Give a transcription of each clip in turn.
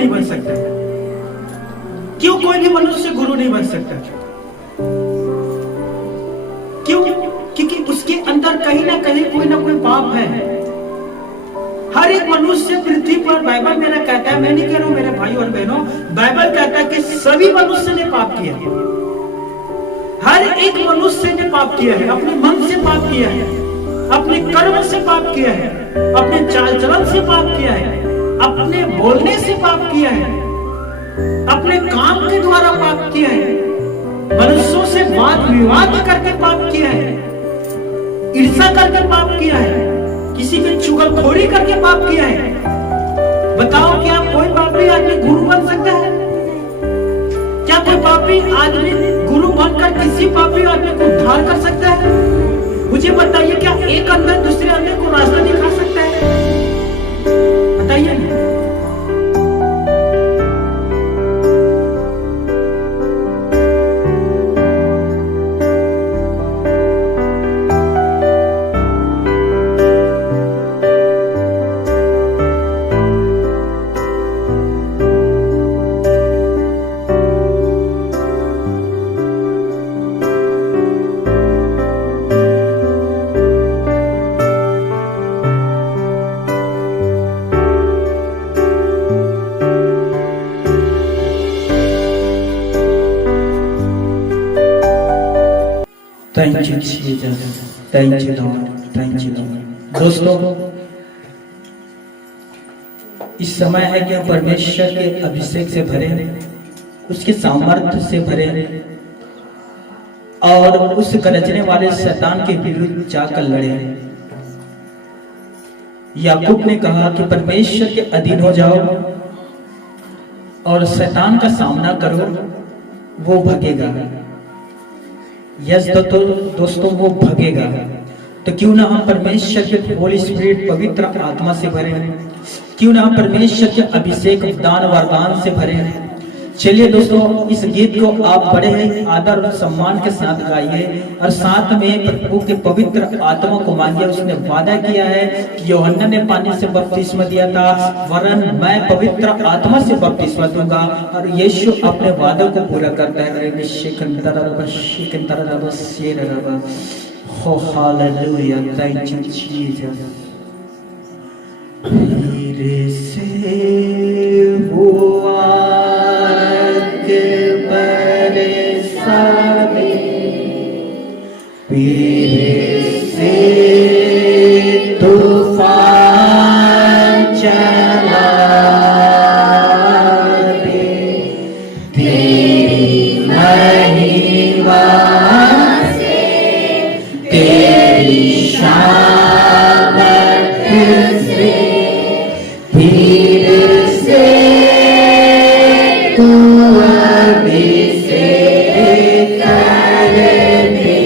नहीं बन सकता? क्यों कोई भी मनुष्य गुरु नहीं बन सकता? क्यों? क्योंकि उसके अंदर कहीं ना कोई पाप है। हर एक मनुष्य पृथ्वी पर, बाइबल मेरा कहता है, मैं नहीं कह रहा हूं मेरे भाई और बहनों, बाइबल कहता है कि सभी मनुष्य ने पाप किया है। हर एक मनुष्य ने पाप किया है, अपने मन से पाप किया है, अपने कर्म से पाप किया है, अपने चाल चलन से पाप किया है, अपने बोलने से पाप किया है, अपने काम के द्वारा पाप किया है, मनुष्यों से वाद विवाद करके पाप किया है, ईर्ष्या करके पाप किया है, किसी की चुगलखोरी करके पाप किया है। बताओ, क्या कोई पापी आदमी गुरु बन सकता है? क्या कोई पापी आदमी गुरु बनकर किसी पापी आदमी को उद्धार कर सकता है? मुझे बताइए, क्या एक अंधे दूसरे अंधे को रास्ता दिखा सकता है? बताइए ना। Thank you, Jesus. Thank you, Lord. Thank you, Lord. दोस्तों, इस समय है कि हम परमेश्वर के अभिषेक से भरे, उसके सामर्थ्य से भरे और उस गरजने वाले शैतान के विरुद्ध जाकर लड़े। याकूब ने कहा कि परमेश्वर के अधीन हो जाओ और शैतान का सामना करो, वो भगेगा। यस दोस्तों, वो भगेगा। तो क्यों ना हम परमेश्वर के होली स्पिरिट, पवित्र आत्मा से भरे, क्यों ना हम परमेश्वर के अभिषेक, दान वरदान से भरे। चलिए दोस्तों, इस गीत को आप बड़े आदर और सम्मान के साथ गाइए और साथ में प्रभु के पवित्र आत्मा को मांगिए। उसने वादा किया है कि यूहन्ना ने पानी से बपतिस्मा दिया था, वरन मैं पवित्र आत्मा से बपतिस्मा दूंगा, और यीशु अपने वादों को पूरा करता है। हो हालेलुया, थैंक यू जीसस। मेरे से हुआ मेरे से तूफान चला दे, तेरी महिमा से, तेरी शान से, फिर से तू अभिषेक कर दे।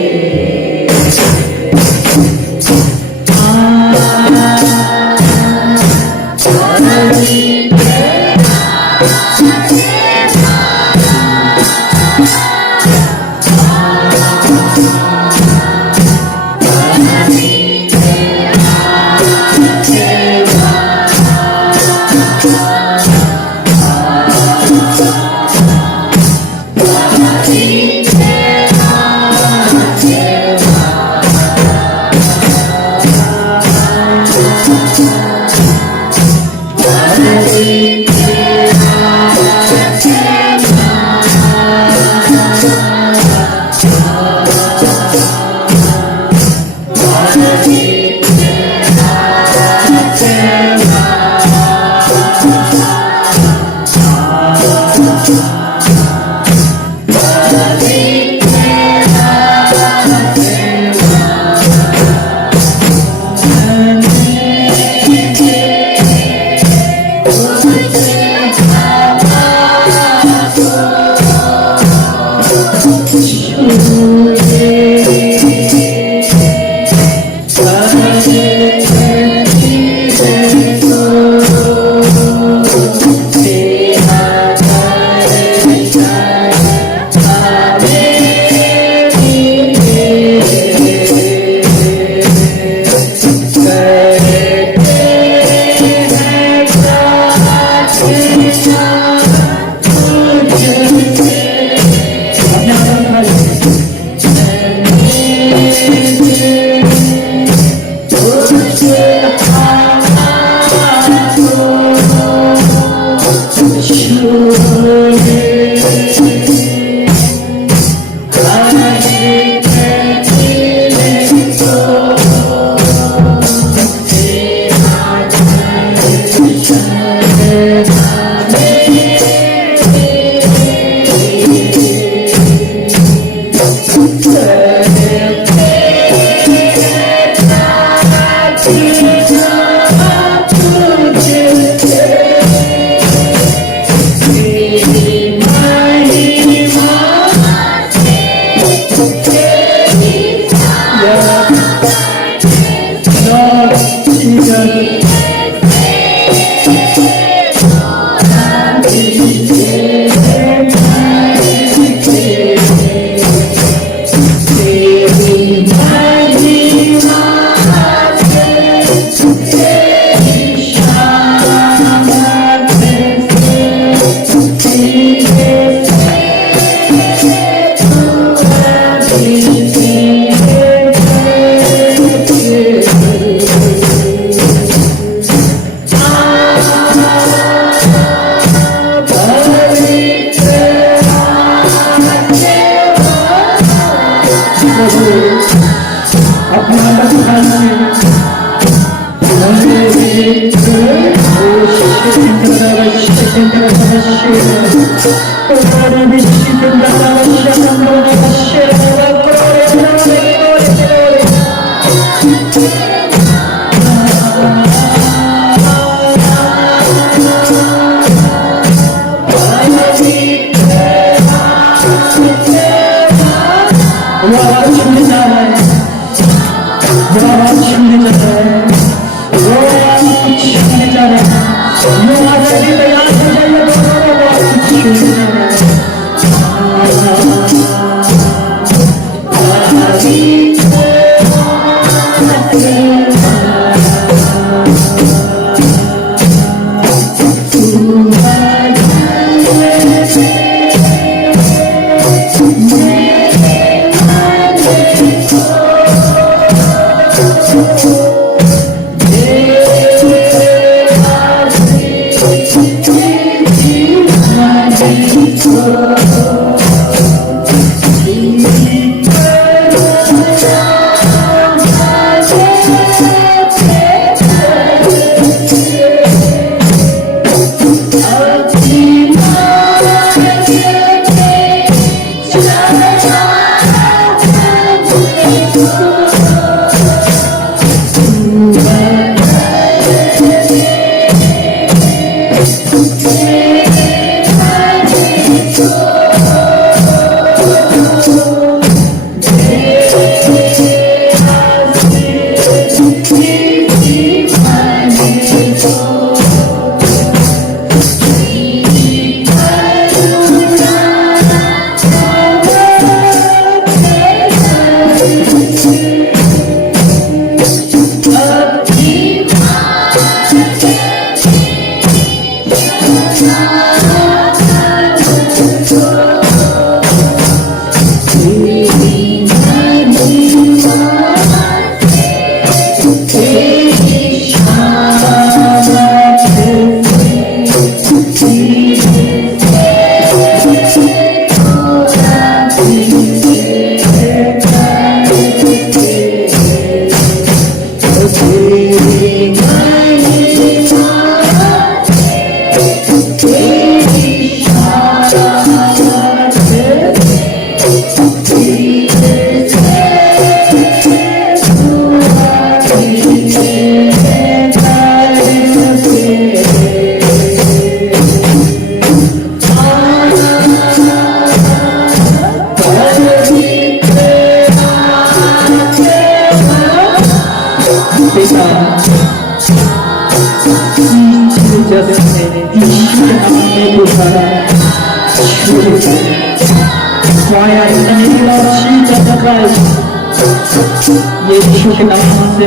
यीशु के नाम से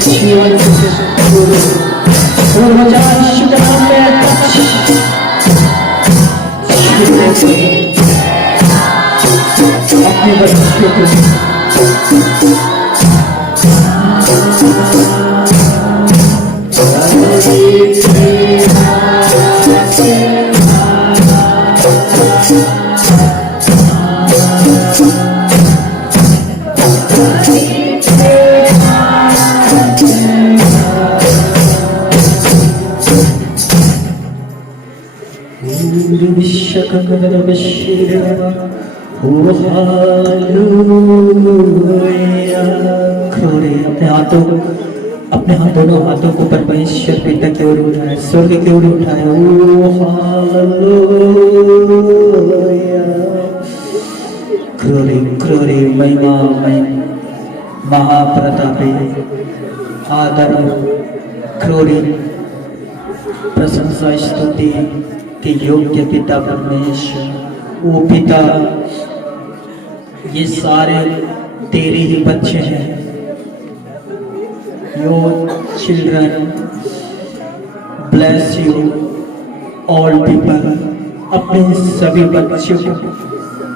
जीवन अपने बच्चों को अपने हाथ दोनों हाथों को परमेश्वर पिता की ओर उठाए, स्वर्ग की ओर उठाए। ओ हालेलुया, क्रोरी क्रोरी महिमा महाप्रतापी आदर क्रोरी प्रशंसा स्तुति के योग्य पिता परमेश्वर। ओ पिता, ये सारे तेरे ही बच्चे हैं। Your children, bless you all people। अपने सभी बच्चों को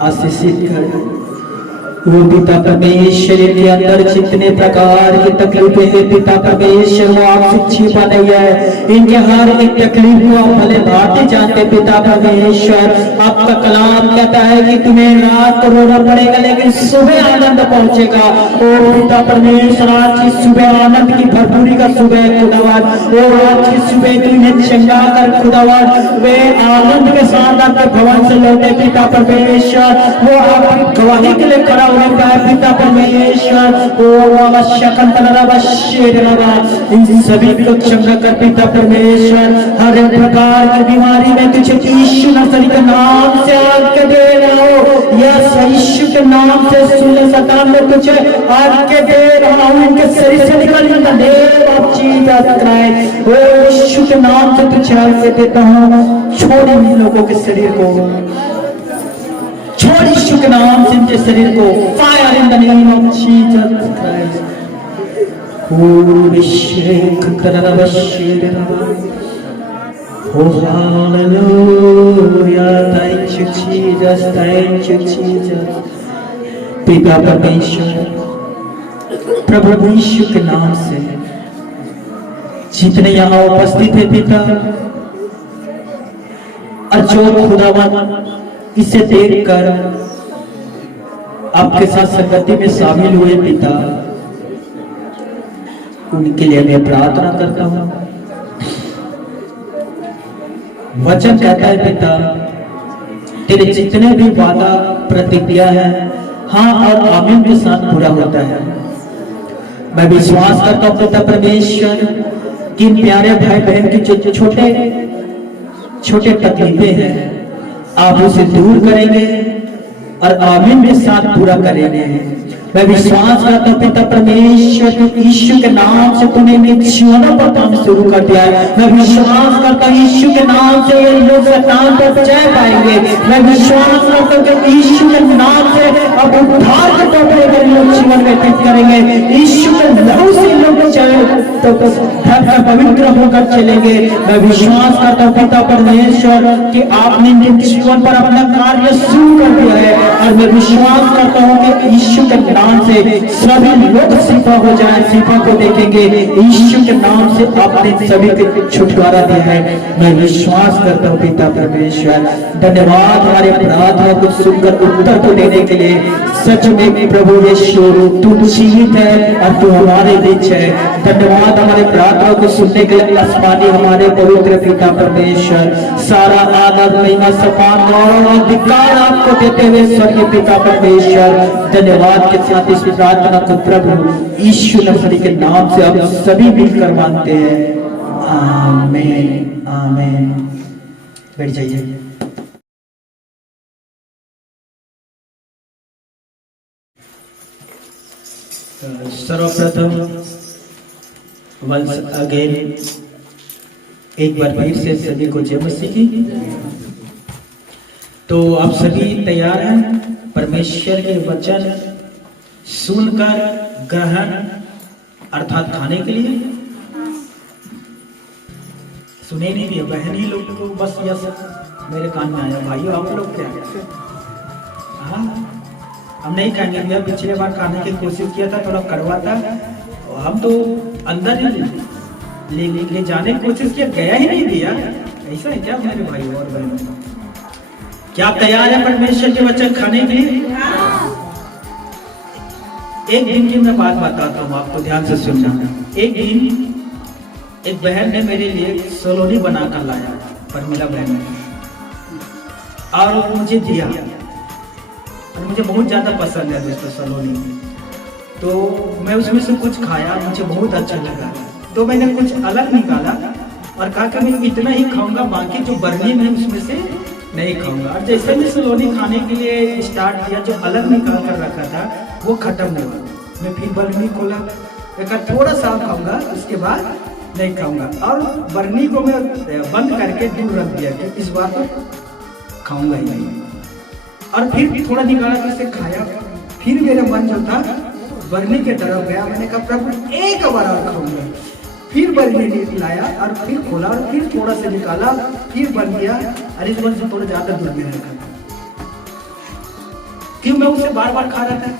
आशीषित कर वो पिता परमेश्वर के अंदर जितने प्रकार की तकलीफें हैं पिता परमेश्वर वो आपसे छिपा नहीं है। इनके हर एक तकलीफ को आप भले भांति जानते पिता परमेश्वर। आपका कलाम कहता है कि तुम्हें रात को रोना पड़ेगा लेकिन सुबह आनंद पहुंचेगा। ओ पिता परमेश्वर आज की सुबह आनंद की भरपूरी का सुबह खुदावन। ओ आज की सुबह तुम्हें चंगा कर खुदावन वे आनंद के साथ आपके भवन से लौटे पिता परमेश्वर। वो आपकी गवाही के लिए खड़ा होने का पिता परमेश्वर। ओ आवश्यक इन सभी को चंगा कर पिता परमेश्वर। हर एक प्रकार की बीमारी में तुझे यीशु नसरी के नाम से आके दे रहा हूं। यस यीशु के नाम से सुने शैतान में तुझे आके दे रहा हूं। इनके शरीर से निकल in the name of Jesus Christ. ओ यीशु के नाम से तुझे आके देता हूं। छोड़ इन लोगों के शरीर को, छोड़ यीशु के नाम से इनके शरीर को। Fire in the name of Jesus Christ. Oh hallelujah, thank you Jesus, thank you Jesus। पिता परमेश्वर प्रभु यीशु के नाम से जितने यहाँ उपस्थित है पिता और जो खुदावन इसे देखकर आपके साथ संगति में शामिल हुए पिता उनके लिए मैं प्रार्थना करता हूं। वचन कहता है पिता तेरे जितने भी वादा प्रतिज्ञा है हाँ और आमीन के साथ पूरा होता है। मैं विश्वास करता हूं पिता परमेश्वर कि प्यारे भाई बहन की जो छोटे छोटे तकलीफें हैं आप उसे दूर करेंगे और आमीन के साथ पूरा करेंगे। मैं विश्वास करता हूं पिता परमेश्वर यीशु के नाम से तूने इन जीवनों पर काम शुरू कर दिया है। मैं विश्वास करता हूं यीशु के नाम से ये लोग शैतान पर जय पाएंगे। मैं विश्वास करता हूं कि यीशु के नाम से अब उद्धार के टोकरे पर लोग जीवन व्यतीत करेंगे। यीशु के लहू से लोग तो पवित्र होकर चलेंगे। मैं विश्वास करता हूं पिता परमेश्वर कि आपने इनके जीवन पर अपना कार्य शुरू कर दिया है और मैं विश्वास करता हूं कि यीशु के नाम से सभी लोग शिफा हो जाए, शिफा को देखेंगे। यीशु के नाम से आपने सभी को छुटकारा दिया है। मैं विश्वास करता हूं पिता परमेश्वर। धन्यवाद हमारे प्रार्थना को सुनकर उत्तर को देने के लिए। सच में प्रभु यीशु तू जीवित है और तू हमारे बीच है। धन्यवाद हमारे प्रार्थना को सुनने के लिए आसमानी हमारे पवित्र पिता परमेश्वर। सारा आदर महिमा सम्मान और अधिकार आपको देते हुए स्वर्गीय पिता परमेश्वर धन्यवाद के साथ इस प्रार्थना को प्रभु यीशु नसरी के नाम से आप सभी मिलकर मानते हैं। आमीन आमीन। बैठ जाइए। सर्वप्रथम वंस अगेन एक बार फिर से सभी को जय मसीह की। तो आप सभी तैयार हैं परमेश्वर के वचन सुनकर ग्रहण अर्थात खाने के लिए? सुने नहीं दिया बहन ही लोग को बस यस मेरे कान में आया। भाइयों आप लोग क्या हाँ हम नहीं खाएंगे भैया। पिछले बार खाने की कोशिश किया था थोड़ा कड़वा था हम तो अंदर ही ले जाने की कोशिश किया गया ही नहीं दिया। ऐसा है क्या मेरे भाई और बहनों? क्या आप तैयार है परमेश्वर के वचन खाने के लिए? एक दिन की मैं बात बताता हूँ आपको ध्यान से सुनना। एक दिन एक बहन ने मेरे लिए सलोनी बनाकर लाया परमिला बहन ने और मुझे दिया और मुझे बहुत ज्यादा पसंद है दोस्तों सलोनी। तो मैं उसमें से कुछ खाया मुझे बहुत अच्छा लगा तो मैंने कुछ अलग निकाला और कहा कि मैं इतना ही खाऊंगा बाकी जो बर्नी में उसमें से नहीं खाऊंगा। और जैसे मैं सलोनी खाने के लिए स्टार्ट किया जो अलग निकाल कर रखा था वो खत्म हुआ। मैं फिर बर्नी खोला देखा थोड़ा सा खाऊंगा उसके बाद नहीं खाऊंगा और बर्नी को मैं बंद करके दूर रख दिया कि इस बार तो खाऊंगा ही नहीं। और फिर थोड़ा निकाला तो इसे खाया फिर मेरा मन जो था बर्नी के तरफ गया। मैंने कहा प्रभु एक बार और खाऊंगा। फिर बर्नी लाया और फिर खोला और फिर थोड़ा सा निकाला फिर बन गया। और इस बार से थोड़ा ज्यादा दूर में रखा क्यों मैं उसे बार बार खा रहा था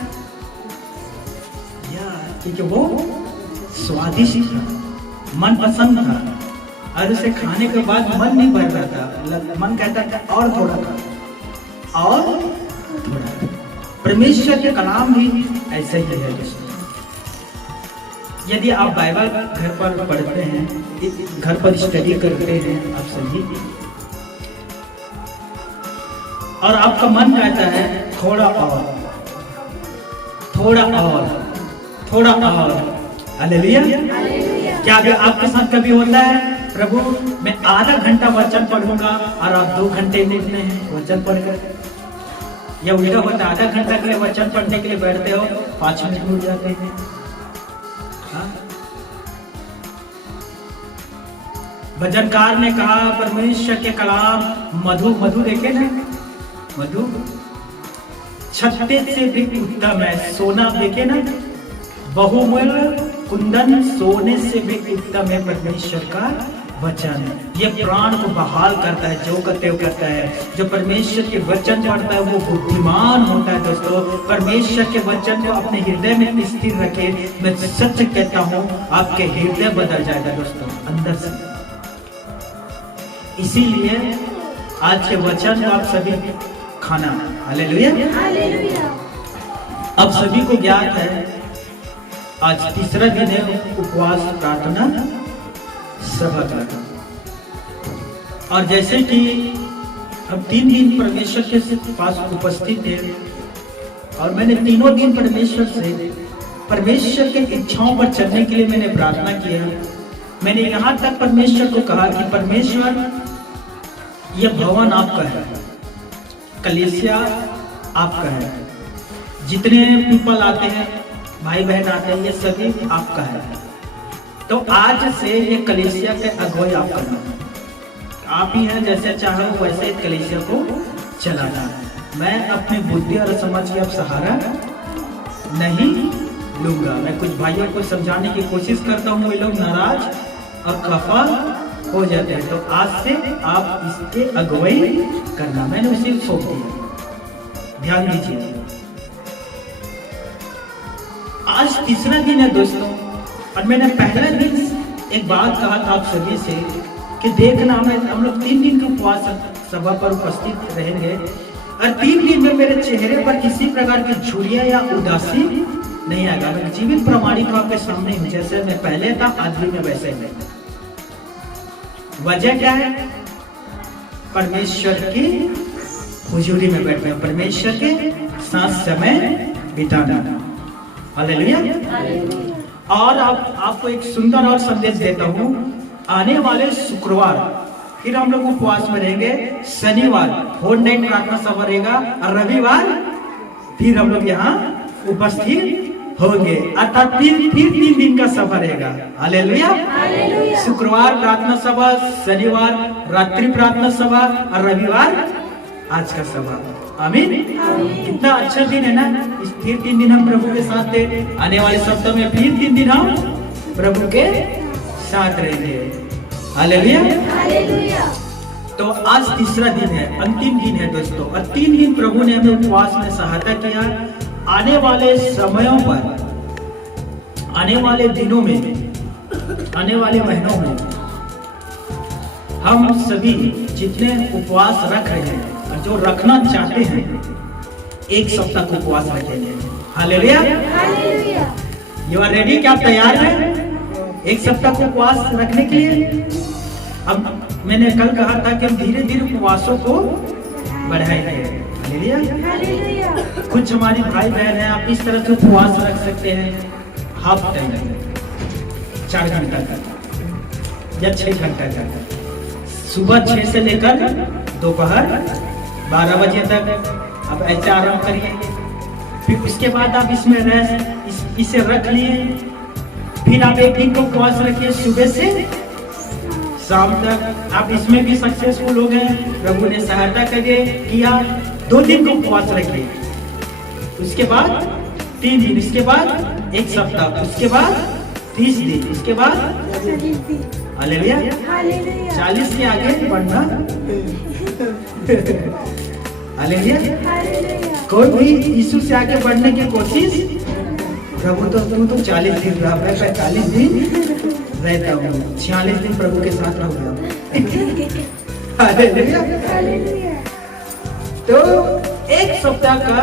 क्योंकि वो स्वादिष्ट था, मनपसंद था, और उसे खाने के बाद मन नहीं भर रहा था, मन कहता था और थोड़ा खा और थोड़ा। परमेश्वर के कलाम भी ऐसे ही है दोस्तों। यदि आप बाइबल घर पर पढ़ते हैं, घर पर स्टडी करते हैं आप सभी, और आपका मन कहता है थोड़ा और थोड़ा और थोड़ा और, हालेलुया। क्या आपके साथ कभी होता है, प्रभु मैं आधा घंटा वचन पढ़ूंगा और आप 2 घंटे लेते हैं वचन पढ़कर, या उल्टा होता है आधा घंटा के लिए वचन पढ़ने के लिए बैठते हो 5 मिनट हो जाते हैं। भजनकार ने कहा परमेश्वर के कलाम मधु, मधु देखे ना, मधु छत्ते से भी उत्तम है, सोना देखे ना, बहुमूल्य कुंदन सोने से भी उत्तम है परमेश्वर का वचन। ये प्राण को बहाल करता है, जो करते हो करता है। जो परमेश्वर के वचन पढ़ता है वो बुद्धिमान होता है दोस्तों। परमेश्वर के वचन को अपने हृदय में स्थिर रखे, मैं सच कहता हूँ आपके हृदय बदल जाएगा दोस्तों अंदर से। इसीलिए आज के वचन को आप सभी खाना, हालेलुया। अब सभी को ज्ञात है आज तीसरा दिन है उपवास प्रार्थना सभा का, और जैसे कि हम 3 दिन परमेश्वर के पास उपस्थित थे, और मैंने तीनों दिन परमेश्वर के इच्छाओं पर चलने के लिए मैंने प्रार्थना किया। मैंने यहाँ तक परमेश्वर को कहा कि परमेश्वर यह भवन आपका है, कलीसिया आपका है, जितने पीपल आते हैं, भाई बहन आते हैं, ये सभी आपका है। तो आज से ये कलीसिया के अगुवाई आप करना, आप ही हैं, जैसे चाहो वैसे कलीसिया को चलाना। मैं अपनी बुद्धि और समझ के अब सहारा नहीं लूंगा। मैं कुछ भाइयों को समझाने की कोशिश करता हूँ, वे लोग नाराज और खफा हो जाते हैं। तो आज से आप इसके अगुवाई करना, मैंने उसे सौंप दिया, ध्यान दीजिए। आज तीसरा दिन है दोस्तों, और मैंने पहले दिन एक बात कहा था आप सभी से कि देखना हम लोग 3 दिन के उपवास सभा पर उपस्थित रहेंगे, और 3 दिन में मेरे चेहरे पर किसी प्रकार की झुर्रियां या उदासी नहीं आएगा। मैं जीवित प्रमाणिक आपके सामने हूं, जैसे मैं पहले था आज भी मैं वैसे ही। वजह क्या है? परमेश्वर की हुजूरी में बैठना, परमेश्वर के साथ समय बिताना, हालेलुया। और आपको एक सुंदर और संदेश देता हूँ। आने वाले शुक्रवार फिर हम लोग उपवास में रहेंगे, शनिवार होल नाइट प्रार्थना सभा रहेगा, और रविवार फिर हम लोग यहाँ उपस्थित होंगे, अर्थात फिर 3 दिन का सभा रहेगा, हालेलुया। शुक्रवार प्रार्थना सभा, शनिवार रात्रि प्रार्थना सभा, और रविवार आज का सभा। आमीन। कितना अच्छा दिन है ना। इस फिर 3 दिन हम प्रभु के साथ थे, आने वाले सप्ताह में फिर 3 दिन हम प्रभु के साथ रहेंगे, हालेलुया। तो आज तीसरा दिन है, अंतिम दिन है दोस्तों, और 3 दिन प्रभु ने हमें उपवास में सहायता किया। आने वाले समयों पर, आने वाले दिनों में, आने वाले महीनों में हम सभी जितने उपवास रख रहे हैं, जो रखना चाहते हैं, 1 सप्ताह को उपवास रखेंगे, हालेलुया। You are ready? क्या आप तैयार हैं 1 सप्ताह को उपवास रखने के लिए? अब मैंने कल कहा था कि हम धीरे धीरे उपवासों को बढ़ाएंगे, हालेलुया। कुछ हमारे भाई बहन हैं, आप इस तरह से उपवास रख सकते हैं, हाफ टाइम 4 घंटा तक या 6 घंटा तक, सुबह 6 से लेकर दोपहर 12 बजे तक। अब ऐसे आराम करिए, फिर उसके बाद आप इसमें इसे रख लिए, फिर आप 1 दिन को उपवास रखिए, सुबह से शाम तक। आप इसमें भी सक्सेसफुल हो गए, प्रभु ने सहायता किया। 2 दिन को उपवास रखिए, उसके बाद 3 दिन, इसके बाद 1 सप्ताह, उसके बाद 30 दिन, इसके बाद हालेलुया 40 के आगे बढ़ना, हालेलुया। कोई भी यीशु से आगे बढ़ने की कोशिश प्रभु तो तुम तो 40 दिन रहा, मैं 45 दिन रहता हूँ, 46 दिन प्रभु के साथ रहूंगा। हालेलुया। तो एक सप्ताह का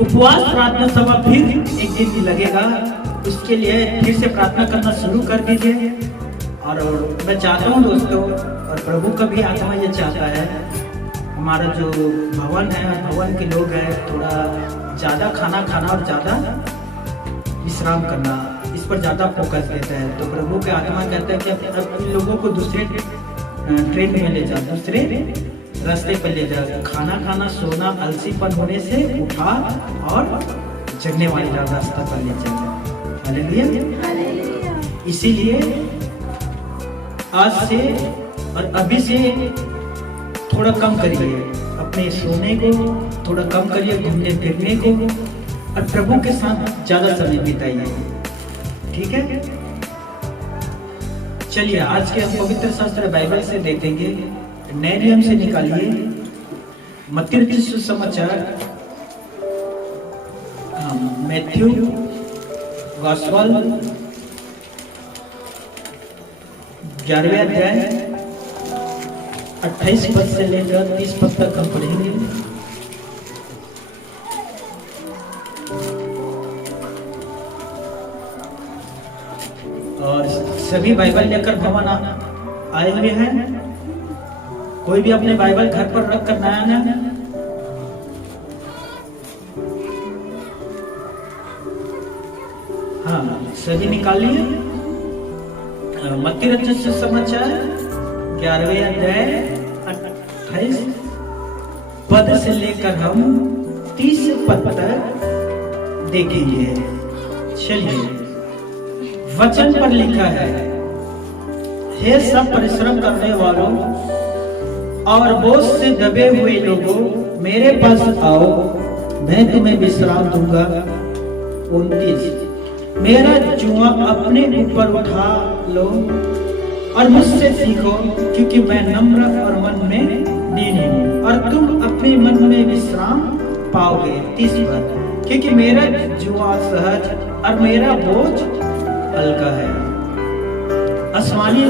उपवास प्रार्थना सभा फिर एक दिन लगेगा, उसके लिए फिर से प्रार्थना करना शुरू कर दीजिए। और मैं चाहता हूँ दोस्तों, और प्रभु का भी आत्मा ये चाहता है, हमारा जो भवन है और भवन के लोग हैं, थोड़ा ज़्यादा खाना खाना और ज़्यादा विश्राम करना, इस पर ज़्यादा फोकस देता है। तो प्रभु के आत्मा कहता है कि अपने लोगों को दूसरे ट्रेन में ले जा, दूसरे रास्ते पर ले जा, खाना खाना, सोना, आलसीपन होने से उठा और जगने वाले रास्ता पर ले जा। हालेलुया। इसीलिए आज से और अभी से थोड़ा कम करिए अपने सोने को, थोड़ा कम करिए घूमने फिरने को, और प्रभु के साथ ज्यादा समय बिताइए। ठीक है, चलिए आज के हम पवित्र शास्त्र बाइबल से देखेंगे। नए नियम से निकालिए मत्ती रचित सुसमाचार, मैथ्यू गॉस्पेल 11वें अध्याय 28 पद से लेकर 30 पद तक हम पढ़ेंगे। और सभी बाइबल लेकर भवन आए हुए हैं। कोई भी अपने बाइबल घर पर रख कर नया नया सभी निकालिए। मत्ती रचित सुसमाचार 11वें अध्याय 28 पद से लेकर हम 30 पद तक देखेंगे। चलिए, वचन पर लिखा है, हे सब परिश्रम करने वालों और बोझ से दबे हुए लोगों, मेरे पास आओ, मैं तुम्हें विश्राम दूंगा। 29 मेरा जुआ अपने ऊपर उठा लो और मुझसे सीखो, क्योंकि मैं नम्र और मन में दीन हूँ, और तुम अपने मन में विश्राम पाओगे। 30 पद, क्योंकि मेरा जुआ सहज और मेरा बोझ हल्का है। आसमानी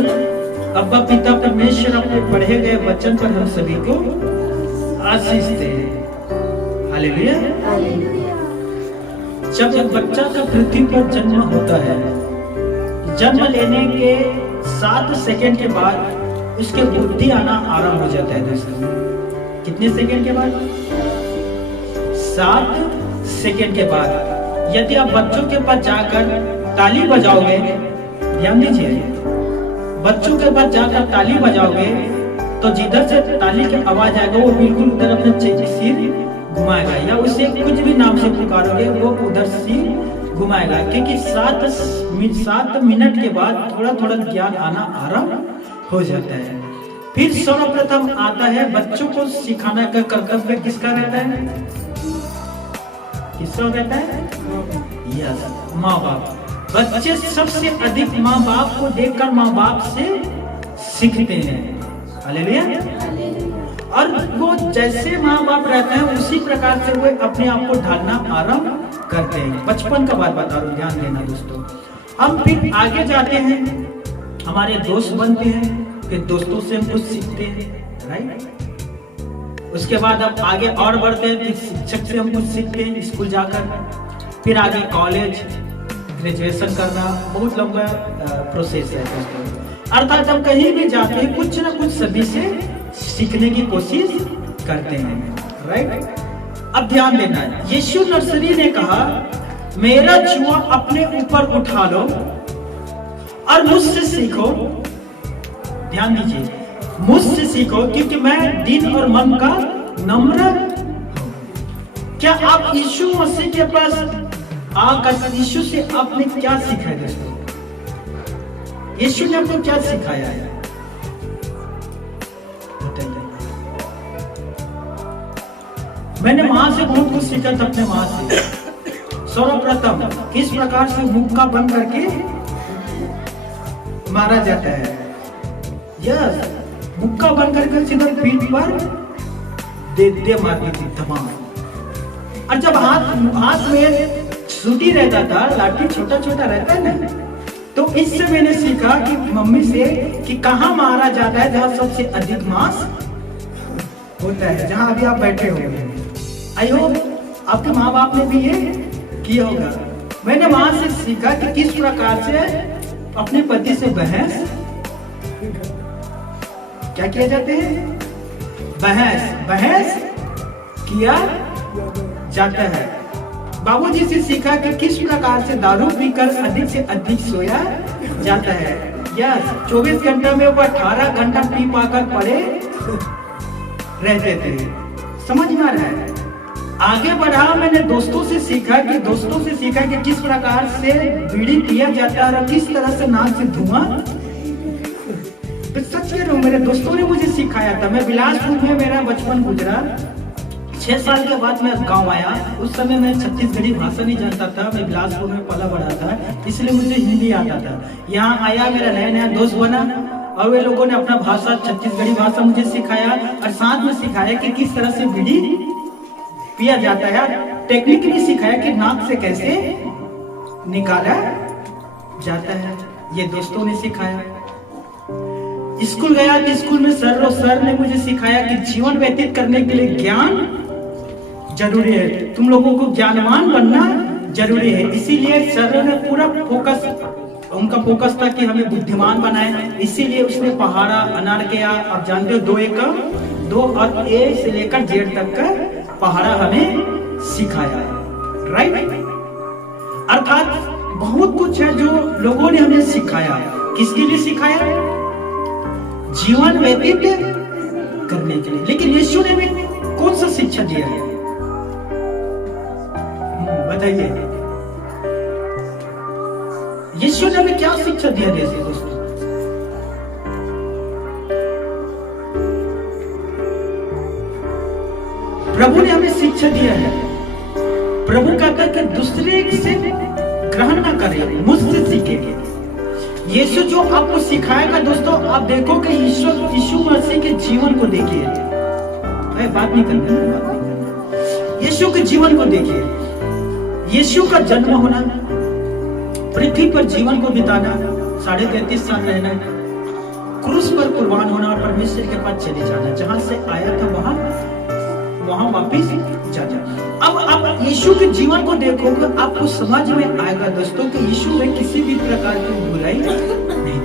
अब्बा पिता परमेश्वर अपने पढ़े गए वचन पर हम सभी को आशीष दे। हालेलुया। जब एक बच्चा का पृथ्वी पर जन्म होता है, जन्म लेने के 7 सेकंड के बाद उसके बुद्धि आना आरंभ हो जाता है दोस्तों। कितने सेकंड के बाद? 7 सेकंड के बाद। यदि आप बच्चों के पास जाकर ताली बजाओगे, ध्यान दीजिए, बच्चों के पास जाकर ताली बजाओगे तो जिधर से ताली की आवाज आएगा वो बिल्कुल उधर अपने सिर घुमाएगा, या उसे कुछ भी नाम से पुकारोगे वो उधर सिर घुमाएगा, क्योंकि 7 मिनट के बाद थोड़ा थोड़ा ज्ञान आना आरंभ हो जाता है। फिर सर्वप्रथम आता है बच्चों को सिखाने का कर्तव्य किसका रहता है? किसका रहता है? यस, माँ बाप। बच्चे सबसे अधिक माँ बाप को देखकर माँ बाप से सीखते हैं। हालेलुया। और वो जैसे माँ बाप रहते हैं उसी प्रकार से वो अपने आप को ढालना आरंभ करते हैं। बचपन का बात बता रहा हूँ, ध्यान देना दोस्तों। हम फिर आगे जाते हैं, हमारे दोस्त बनते हैं, फिर दोस्तों से हम कुछ सीखते हैं, राइट। उसके बाद हम आगे और बढ़ते हैं, फिर शिक्षक से हम कुछ सीखते हैं स्कूल जाकर, फिर आगे कॉलेज, ग्रेजुएशन करना, बहुत लंबा प्रोसेस है दोस्तों। अर्थात हम कहीं भी जाते हैं कुछ ना कुछ सभी से सीखने की कोशिश करते हैं, राइट। अब ध्यान देना है, यीशु नर्सरी ने कहा, मेरा जुआ अपने ऊपर उठा लो और मुझसे सीखो। ध्यान दीजिए, मुझसे सीखो, क्योंकि मैं दिल और मन का नम्र हूं। क्या आप यीशु मसीह के पास आकर यीशु से आपने क्या सीखा है दोस्तों? यीशु ने आपको क्या सिखाया है? मैंने वहां से बहुत कुछ सीखा था, अपने वहां से। सर्वप्रथम किस प्रकार से मुक्का बंद करके मारा जाता है। यस, मुक्का बंद करके सीधा पीठ पर दे मारती थी तमाम। और जब हाथ में सूटी रहता था, लाठी छोटा छोटा रहता है ना। तो इससे मैंने सीखा कि मम्मी से कि कहाँ मारा जाता है जहाँ सबसे अधिक मांस होता है, जहाँ अभी आप बैठे हो। आई होप आपके माँ बाप ने भी ये किया होगा। मैंने वहां से सीखा कि किस प्रकार से अपने पति से बहस क्या किया जाते हैं, बहस किया जाता है। बाबूजी से सीखा कि किस प्रकार से दारू पीकर अधिक से अधिक सोया जाता है। यस, 24 घंटे में वो 18 घंटा पी पाकर पड़े रहते थे। समझ में आ रहा है? आगे बढ़ा, मैंने दोस्तों से सीखा कि किस प्रकार से बीड़ी पिया जाता है और किस तरह से नाक से धुआं। सच कह रहा हूं, मेरे दोस्तों ने मुझे सिखाया था। मैं बिलासपुर में मेरा बचपन गुजरा। 6 साल के बाद मैं गांव आया। उस समय मैं छत्तीसगढ़ी भाषा नहीं जानता था। मैं बिलासपुर में पला बड़ा था, इसलिए मुझे हिंदी आता था। यहाँ आया, मेरा नया नया दोस्त बना और वे लोगों ने अपना भाषा, छत्तीसगढ़ी भाषा मुझे सिखाया और साथ में सिखाया कि किस तरह से बीड़ी पिया जाता है। टेक्निक भी सिखाया कि नाक से कैसे निकाला जाता है। ये दोस्तों ने सिखाया। स्कूल गया कि स्कूल में सर ने मुझे सिखाया कि जीवन व्यतीत करने के लिए ज्ञान जरूरी है। तुम लोगों को ज्ञानवान बनना जरूरी है। इसीलिए सर ने पूरा उनका फोकस था कि हमें बुद्धिमान बनाए। इसीलिए उसने पहाड़ा अनार किया। आप जानते हो 2 और ए से लेकर जेड तक का पहाड़ा हमें सिखाया। राइट? अर्थात बहुत कुछ है जो लोगों ने हमें सिखाया। किसके लिए सिखाया? जीवन व्यतीत करने के लिए। लेकिन यीशु ने भी कौन सा शिक्षा दिया है बताइए? यीशु ने हमें क्या शिक्षा दिया दोस्तों? प्रभु ने हमें शिक्षा दिया है। प्रभु कहता है कि दूसरे से ग्रहण ना करें, मुझसे सीखेंगे। यीशु जो आपको सिखाएगा दोस्तों, आप देखो कि यीशु मसीह के जीवन को देखिए। बात नहीं करना, यीशु के जीवन को देखिए। यीशु का जन्म होना, पृथ्वी पर जीवन को बिताना, 33.5 साल रहना, क्रूस पर कुर्बान होना और परमेश्वर के पास चले जाना। जहां से आया था वहां वापिस जाना। अब आप यीशु के जीवन को देखोगे, आपको समझ में आएगा दोस्तों कि यीशु में किसी भी प्रकार की बुराई नहीं थी।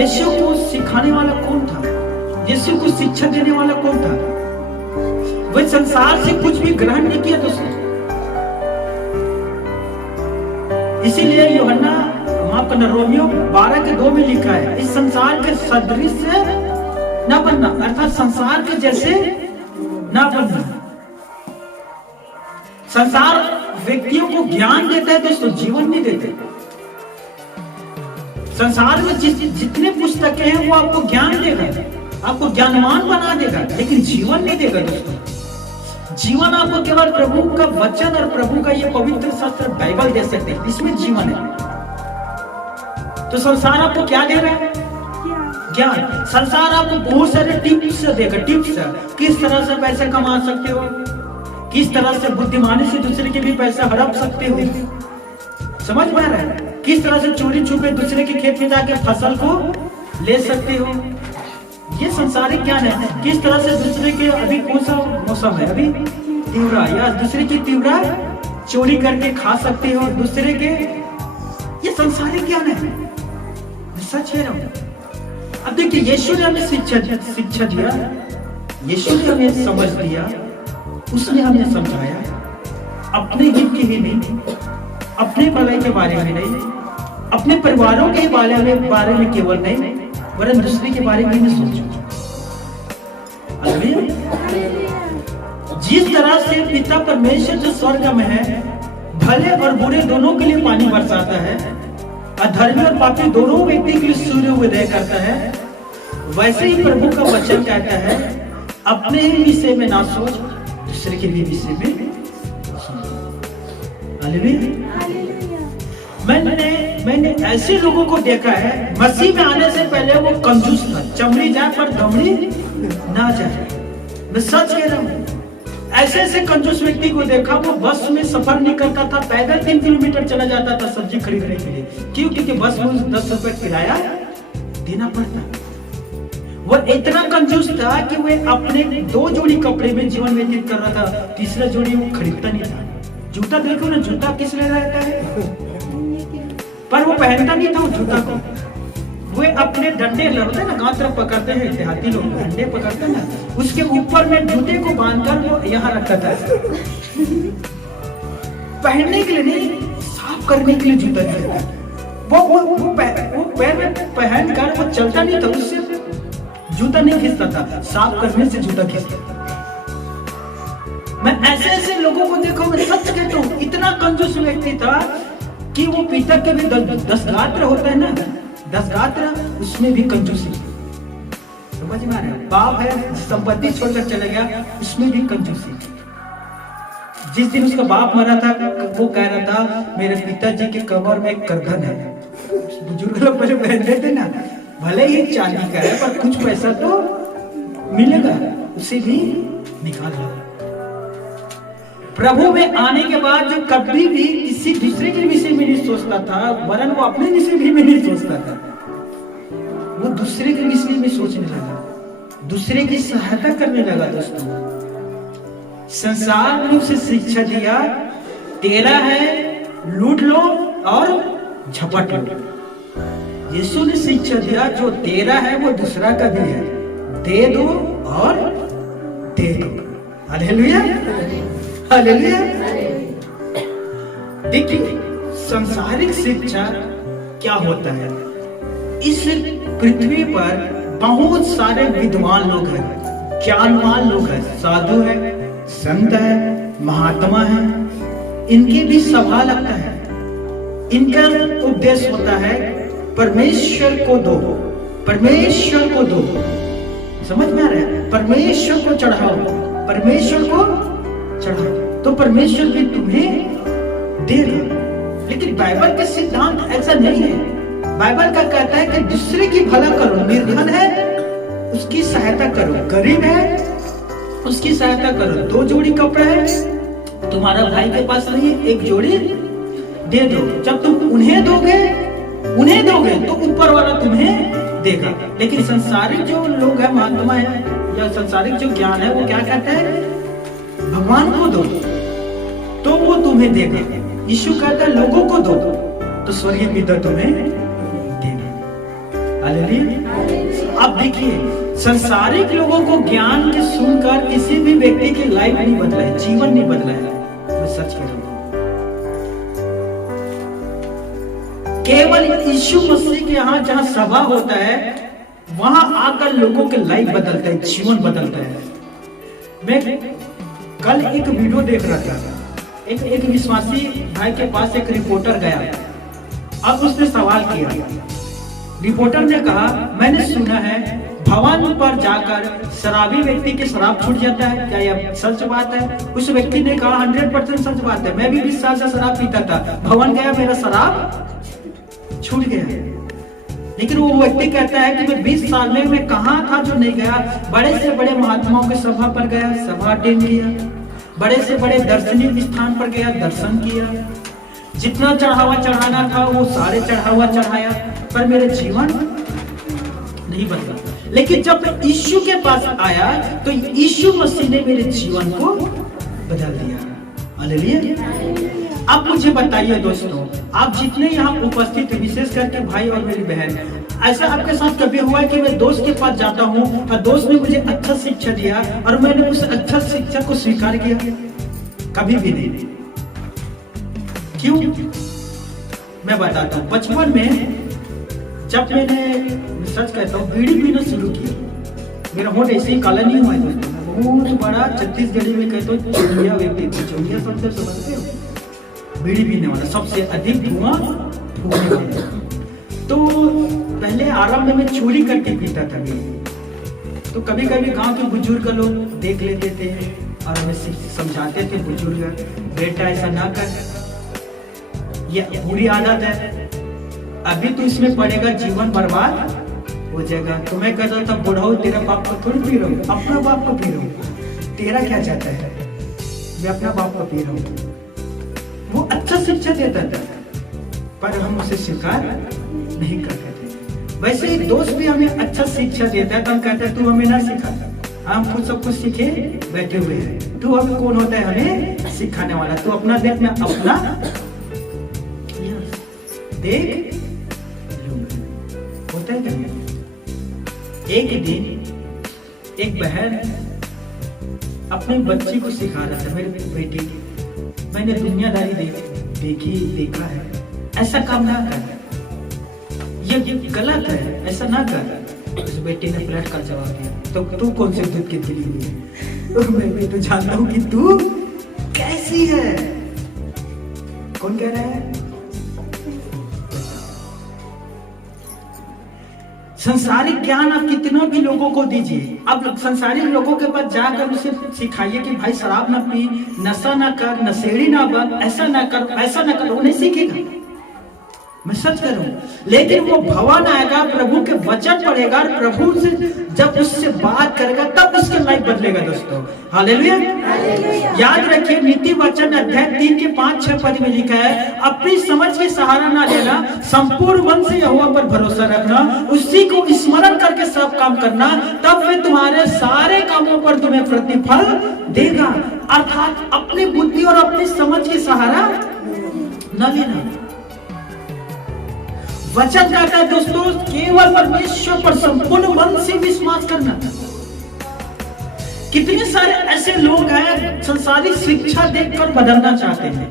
यीशु को सिखाने वाला कौन था? यीशु को शिक्षा देने वाला कौन था? वह संसार से कुछ भी ग्रहण नहीं किया दोस्तों। इसीलिए यूहन्ना माफ करना रोमियो 12:2 में लिखा है, इस संसार के सदृश से न बनना, अर्थात संसार के जैसे न बनना। संसार व्यक्तियों को ज्ञान देता है दोस्तों, जीवन नहीं देते। संसार में जितने पुस्तकें हैं वो आपको ज्ञान देगा, आपको ज्ञानवान बना देगा, लेकिन जीवन नहीं देगा दोस्तों। जीवन आपको केवल प्रभु का वचन और प्रभु का ये पवित्र शास्त्र बाइबल दे सकते हैं, इसमें जीवन है। तो संसार आपको क्या दे रहा है? ज्ञान। संसार आपको बहुत सारे टिप्स देगा। टिप्स किस तरह से पैसे कमा सकते हो, किस तरह से बुद्धिमानी से दूसरे के भी पैसा हड़प सकते हो। समझ में आ रहा है? किस तरह से चोरी छुपे दूसरे के खेत में जाके फसल को ले सकते हो। ये संसारिक ज्ञान है। किस तरह से दूसरे के, अभी कौन सा मौसम है, अभी तीवरा, या दूसरे की तीवरा चोरी करके खा सकते हो दूसरे के। ये संसारिक ज्ञान है, सच कह रहा हूं। अब देखिए, यीशु ने हमें शिक्षा दिया, यीशु ने हमें समझ दिया, उसने हमें समझाया अपने हित के लिए नहीं, अपने भलाई के बारे में नहीं, अपने परिवारों के बारे में केवल नहीं, वरन दूसरे के बारे में भी सोचो। जिस तरह से पिता परमेश्वर जो स्वर्ग में है भले और बुरे दोनों के लिए पानी बरसाता है, अधर्मी और पापी दोनों व्यक्ति के लिए सूर्य उदय करता है, वैसे ही प्रभु का वचन कहता है अपने ही विषय में ना सोच, दूसरे के भी विषय में सोच। मैंने ऐसे लोगों को देखा है, मसीह में आने से पहले वो कंजूस था, चमड़ी जाए पर दमड़ी ना जाए। मैं सच कह रहा हूँ, ऐसे ऐसे कंजूस व्यक्ति को देखा, वो बस में सफर नहीं करता था, पैदल 3 किलोमीटर चला जाता था सब्जी खरीदने के लिए। क्यों? क्योंकि बस में 10 रुपए किराया देना पड़ता। वो इतना कंजूस था कि वो अपने 2 जोड़ी कपड़े में जीवन व्यतीत कर रहा था, तीसरा जोड़ी वो खरीदता नहीं था। जूता देखो ना, जूता किस लिए रहता है, पर वो पहनता नहीं था वो जूता को। वो अपने डंडे होते हैं ना, गांव तरफ पकड़ते हैं देहाती लोग, डंडे पकड़ते हैं ना, उसके ऊपर में जूते को बांधकर वो यहाँ रखता था। पहनने के लिए नहीं, साफ करने के लिए जूता नहीं था। वो पैर में पहन कर वो चलता नहीं था, उससे जूता नहीं खींचता था, साफ करने से जूता खींचता था। मैं ऐसे ऐसे लोगों को देखो, मैं सच कहता हूँ, इतना कंजूस व्यक्ति था कि वो पीतल के भी 10 गात्र होता है ना, 10 गात्र, उसमें भी कंजूसी। समझ में आ रहा है? बाप है, संपत्ति छोड़कर चला गया, उसमें भी कंजूसी। जिस दिन उसका बाप मरा था, वो कह रहा था मेरे पिताजी के कब्र में एक करधन है। बुजुर्ग लोग पहले पहनते थे ना, भले ही चांदी का है पर कुछ पैसा तो मिलेगा, उसे भी निकाल। प्रभु में आने के बाद जो कभी भी किसी दूसरे के विषय में नहीं सोचता था, वरन वो अपने विषय भी नहीं सोचता था, वो दूसरे के विषय में सोचने लगा, दूसरे की सहायता करने लगा। दोस्तों, संसार ने उसे शिक्षा दिया, तेरा है लूट लो और झपट लो। यीशु ने शिक्षा दिया, जो तेरा है वो दूसरा का भी है, दे दो और दे दो। Hallelujah, hallelujah. देखिए, सांसारिक शिक्षा क्या होता है? इस पृथ्वी पर बहुत सारे विद्वान लोग हैं, ज्ञानवान लोग हैं, साधु हैं, संत है, महात्मा है, इनकी भी सभा लगता है। इनका उद्देश्य होता है परमेश्वर को दो, परमेश्वर को दो। समझ में आ रहा है? परमेश्वर को चढ़ाओ, परमेश्वर को चढ़ाओ, तो परमेश्वर भी तुम्हें देगा। लेकिन बाइबल के सिद्धांत ऐसा नहीं है। बाइबल का कहता है कि दूसरे की भला करो, निर्धन है उसकी सहायता करो, गरीब है उसकी सहायता करो, 2 जोड़ी कपड़ा है, तुम्हारा भाई के पास नहीं है, 1 जोड़ी दे दो। जब तुम उन्हें दोगे तो ऊपर वाला तुम्हें देगा। लेकिन संसारिक जो लोग हैं, महात्मा है या संसारिक जो ज्ञान है, वो क्या कहते हैं? भगवान को दो तो वो तुम्हें देगा। यीशु कहता है लोगों को दो तो स्वर्गीय पिता तुम्हें देगा। हालेलुया। अब देखिए, संसारिक लोगों को ज्ञान के सुनकर किसी भी व्यक्ति की लाइफ नहीं बदला है, जीवन नहीं बदला है। मैं सच कह रहा हूं, केवल यीशु मसीह के यहाँ जहां सभा होता है, वहां आकर लोगों के लाइफ बदलता है, जीवन बदलता है। मैं कल एक वीडियो देख रहा था, एक विश्वासी भाई के पास एक रिपोर्टर गया। अब उसने सवाल किया, रिपोर्टर ने कहा मैंने सुना है भवन पर जाकर शराबी व्यक्ति की शराब छूट जाता है, क्या यह सच बात है? उस व्यक्ति ने कहा 100% सच बात है, मैं भी 20 साल से शराब पीता था, भवन गया मेरा शराब छूट गया। लेकिन वो व्यक्ति कहता है कि मैं 20 साल में मैं कहां था जो नहीं गया? बड़े से बड़े महात्माओं की सभा पर गया, सभा अटेंड किया, बड़े से बड़े दर्शनीय स्थान पर गया, दर्शन किया, जितना चढ़ावा चढ़ाना था वो सारे चढ़ावा चढ़ाया, पर मेरे जीवन नहीं बदला। लेकिन जब मैं यीशु के पास आया तो यीशु मसीह ने मेरे जीवन को बदल दिया। हालेलुया। अब मुझे बताइए दोस्तों, आप जितने यहाँ उपस्थित हैं, विशेष करके भाई और मेरी बहन, ऐसा आपके साथ कभी हुआ है कि मैं दोस्त के पास जाता हूँ और दोस्त ने मुझे अच्छा शिक्षा दिया और मैंने उस अच्छा शिक्षा को स्वीकार किया? कभी भी नहीं। क्यों? मैं बताता हूँ। बचपन में जब मैंने, सच कहता हूँ, बीड़ी पीना शुरू किया, मेरा होंठ ऐसे ही काला नहीं हुआ है दोस्तों, बहुत बड़ा छत्तीसगढ़ी में कहते हो चोलिया व्यक्ति, चोलिया सबसे समझते हो, बीड़ी पीने वाला, सबसे अधिक धुआं फूकने वाला। तो पहले आरंभ में चोरी करके पीता था बीड़ी। तो कभी कभी गांव के बुजुर्ग लोग देख लेते थे और हमें समझाते थे, बुजुर्ग बेटा ऐसा ना कर, ये बुरी आदत है, अभी तो इसमें पड़ेगा, जीवन बर्बाद हो जाएगा। तो मैं कहता था बुढ़ाओ तेरा बाप को थोड़ी पी रहा हूँ, अपना बाप को पी रहा हूँ, तेरा क्या चाहता है? मैं अपना बाप का पी रहा हूँ। वो अच्छा शिक्षा देता था पर हम उसे स्वीकार नहीं करते थे। वैसे एक दोस्त भी हमें अच्छा शिक्षा देता है तो हम कहते हैं तू हमें ना सिखाता, हम खुद सब कुछ सीखे बैठे हुए हैं, तू हमें कौन होता है हमें सिखाने वाला, तू अपना देख मैं अपना देख होता है क्या। एक दिन एक बहन अपने बच्ची को सिखा रहा था, मेरे बेटी, मैंने दुनियादारी देखा है, ऐसा काम ना कर, ये गलत है, ऐसा ना कर। उस बेटी ने फ्लैट का जवाब दिया, तो तू कौन से दूध की खिली हुई है, तो मैं भी तो जानता हूँ कि तू कैसी है। कौन कह रहा है? संसारिक ज्ञान आप कितनों भी लोगों को दीजिए, अब संसारिक लोगों के पास जाकर उसे सिखाइए कि भाई शराब ना पी, नशा ना कर, नशेड़ी ना बन, ऐसा ना कर, ऐसा ना कर, वो नहीं सीखेगा। मैं सच कह रहा हूं, लेकिन वो भवन आएगा, प्रभु के वचन पढ़ेगा, प्रभु से जब उससे बात करेगा तब उसकी लाइफ बदलेगा। दोस्तों हालेलुया। याद रखिए नीति वचन अध्याय 3 के 5-6 पद में लिखा है, अपनी समझ के सहारा ना लेना, संपूर्ण मन से यहोवा पर भरोसा रखना, उसी को स्मरण करके सब काम करना, तब वे तुम्हारे सारे कामों पर तुम्हें प्रतिफल देगा। अर्थात अपनी बुद्धि और अपनी समझ के सहारा न लेना। वचन कहता है दोस्तों केवल परमेश्वर पर संपूर्ण मन से विश्वास करना। कितने सारे ऐसे लोग हैं संसारिक शिक्षा देखकर बदलना चाहते हैं।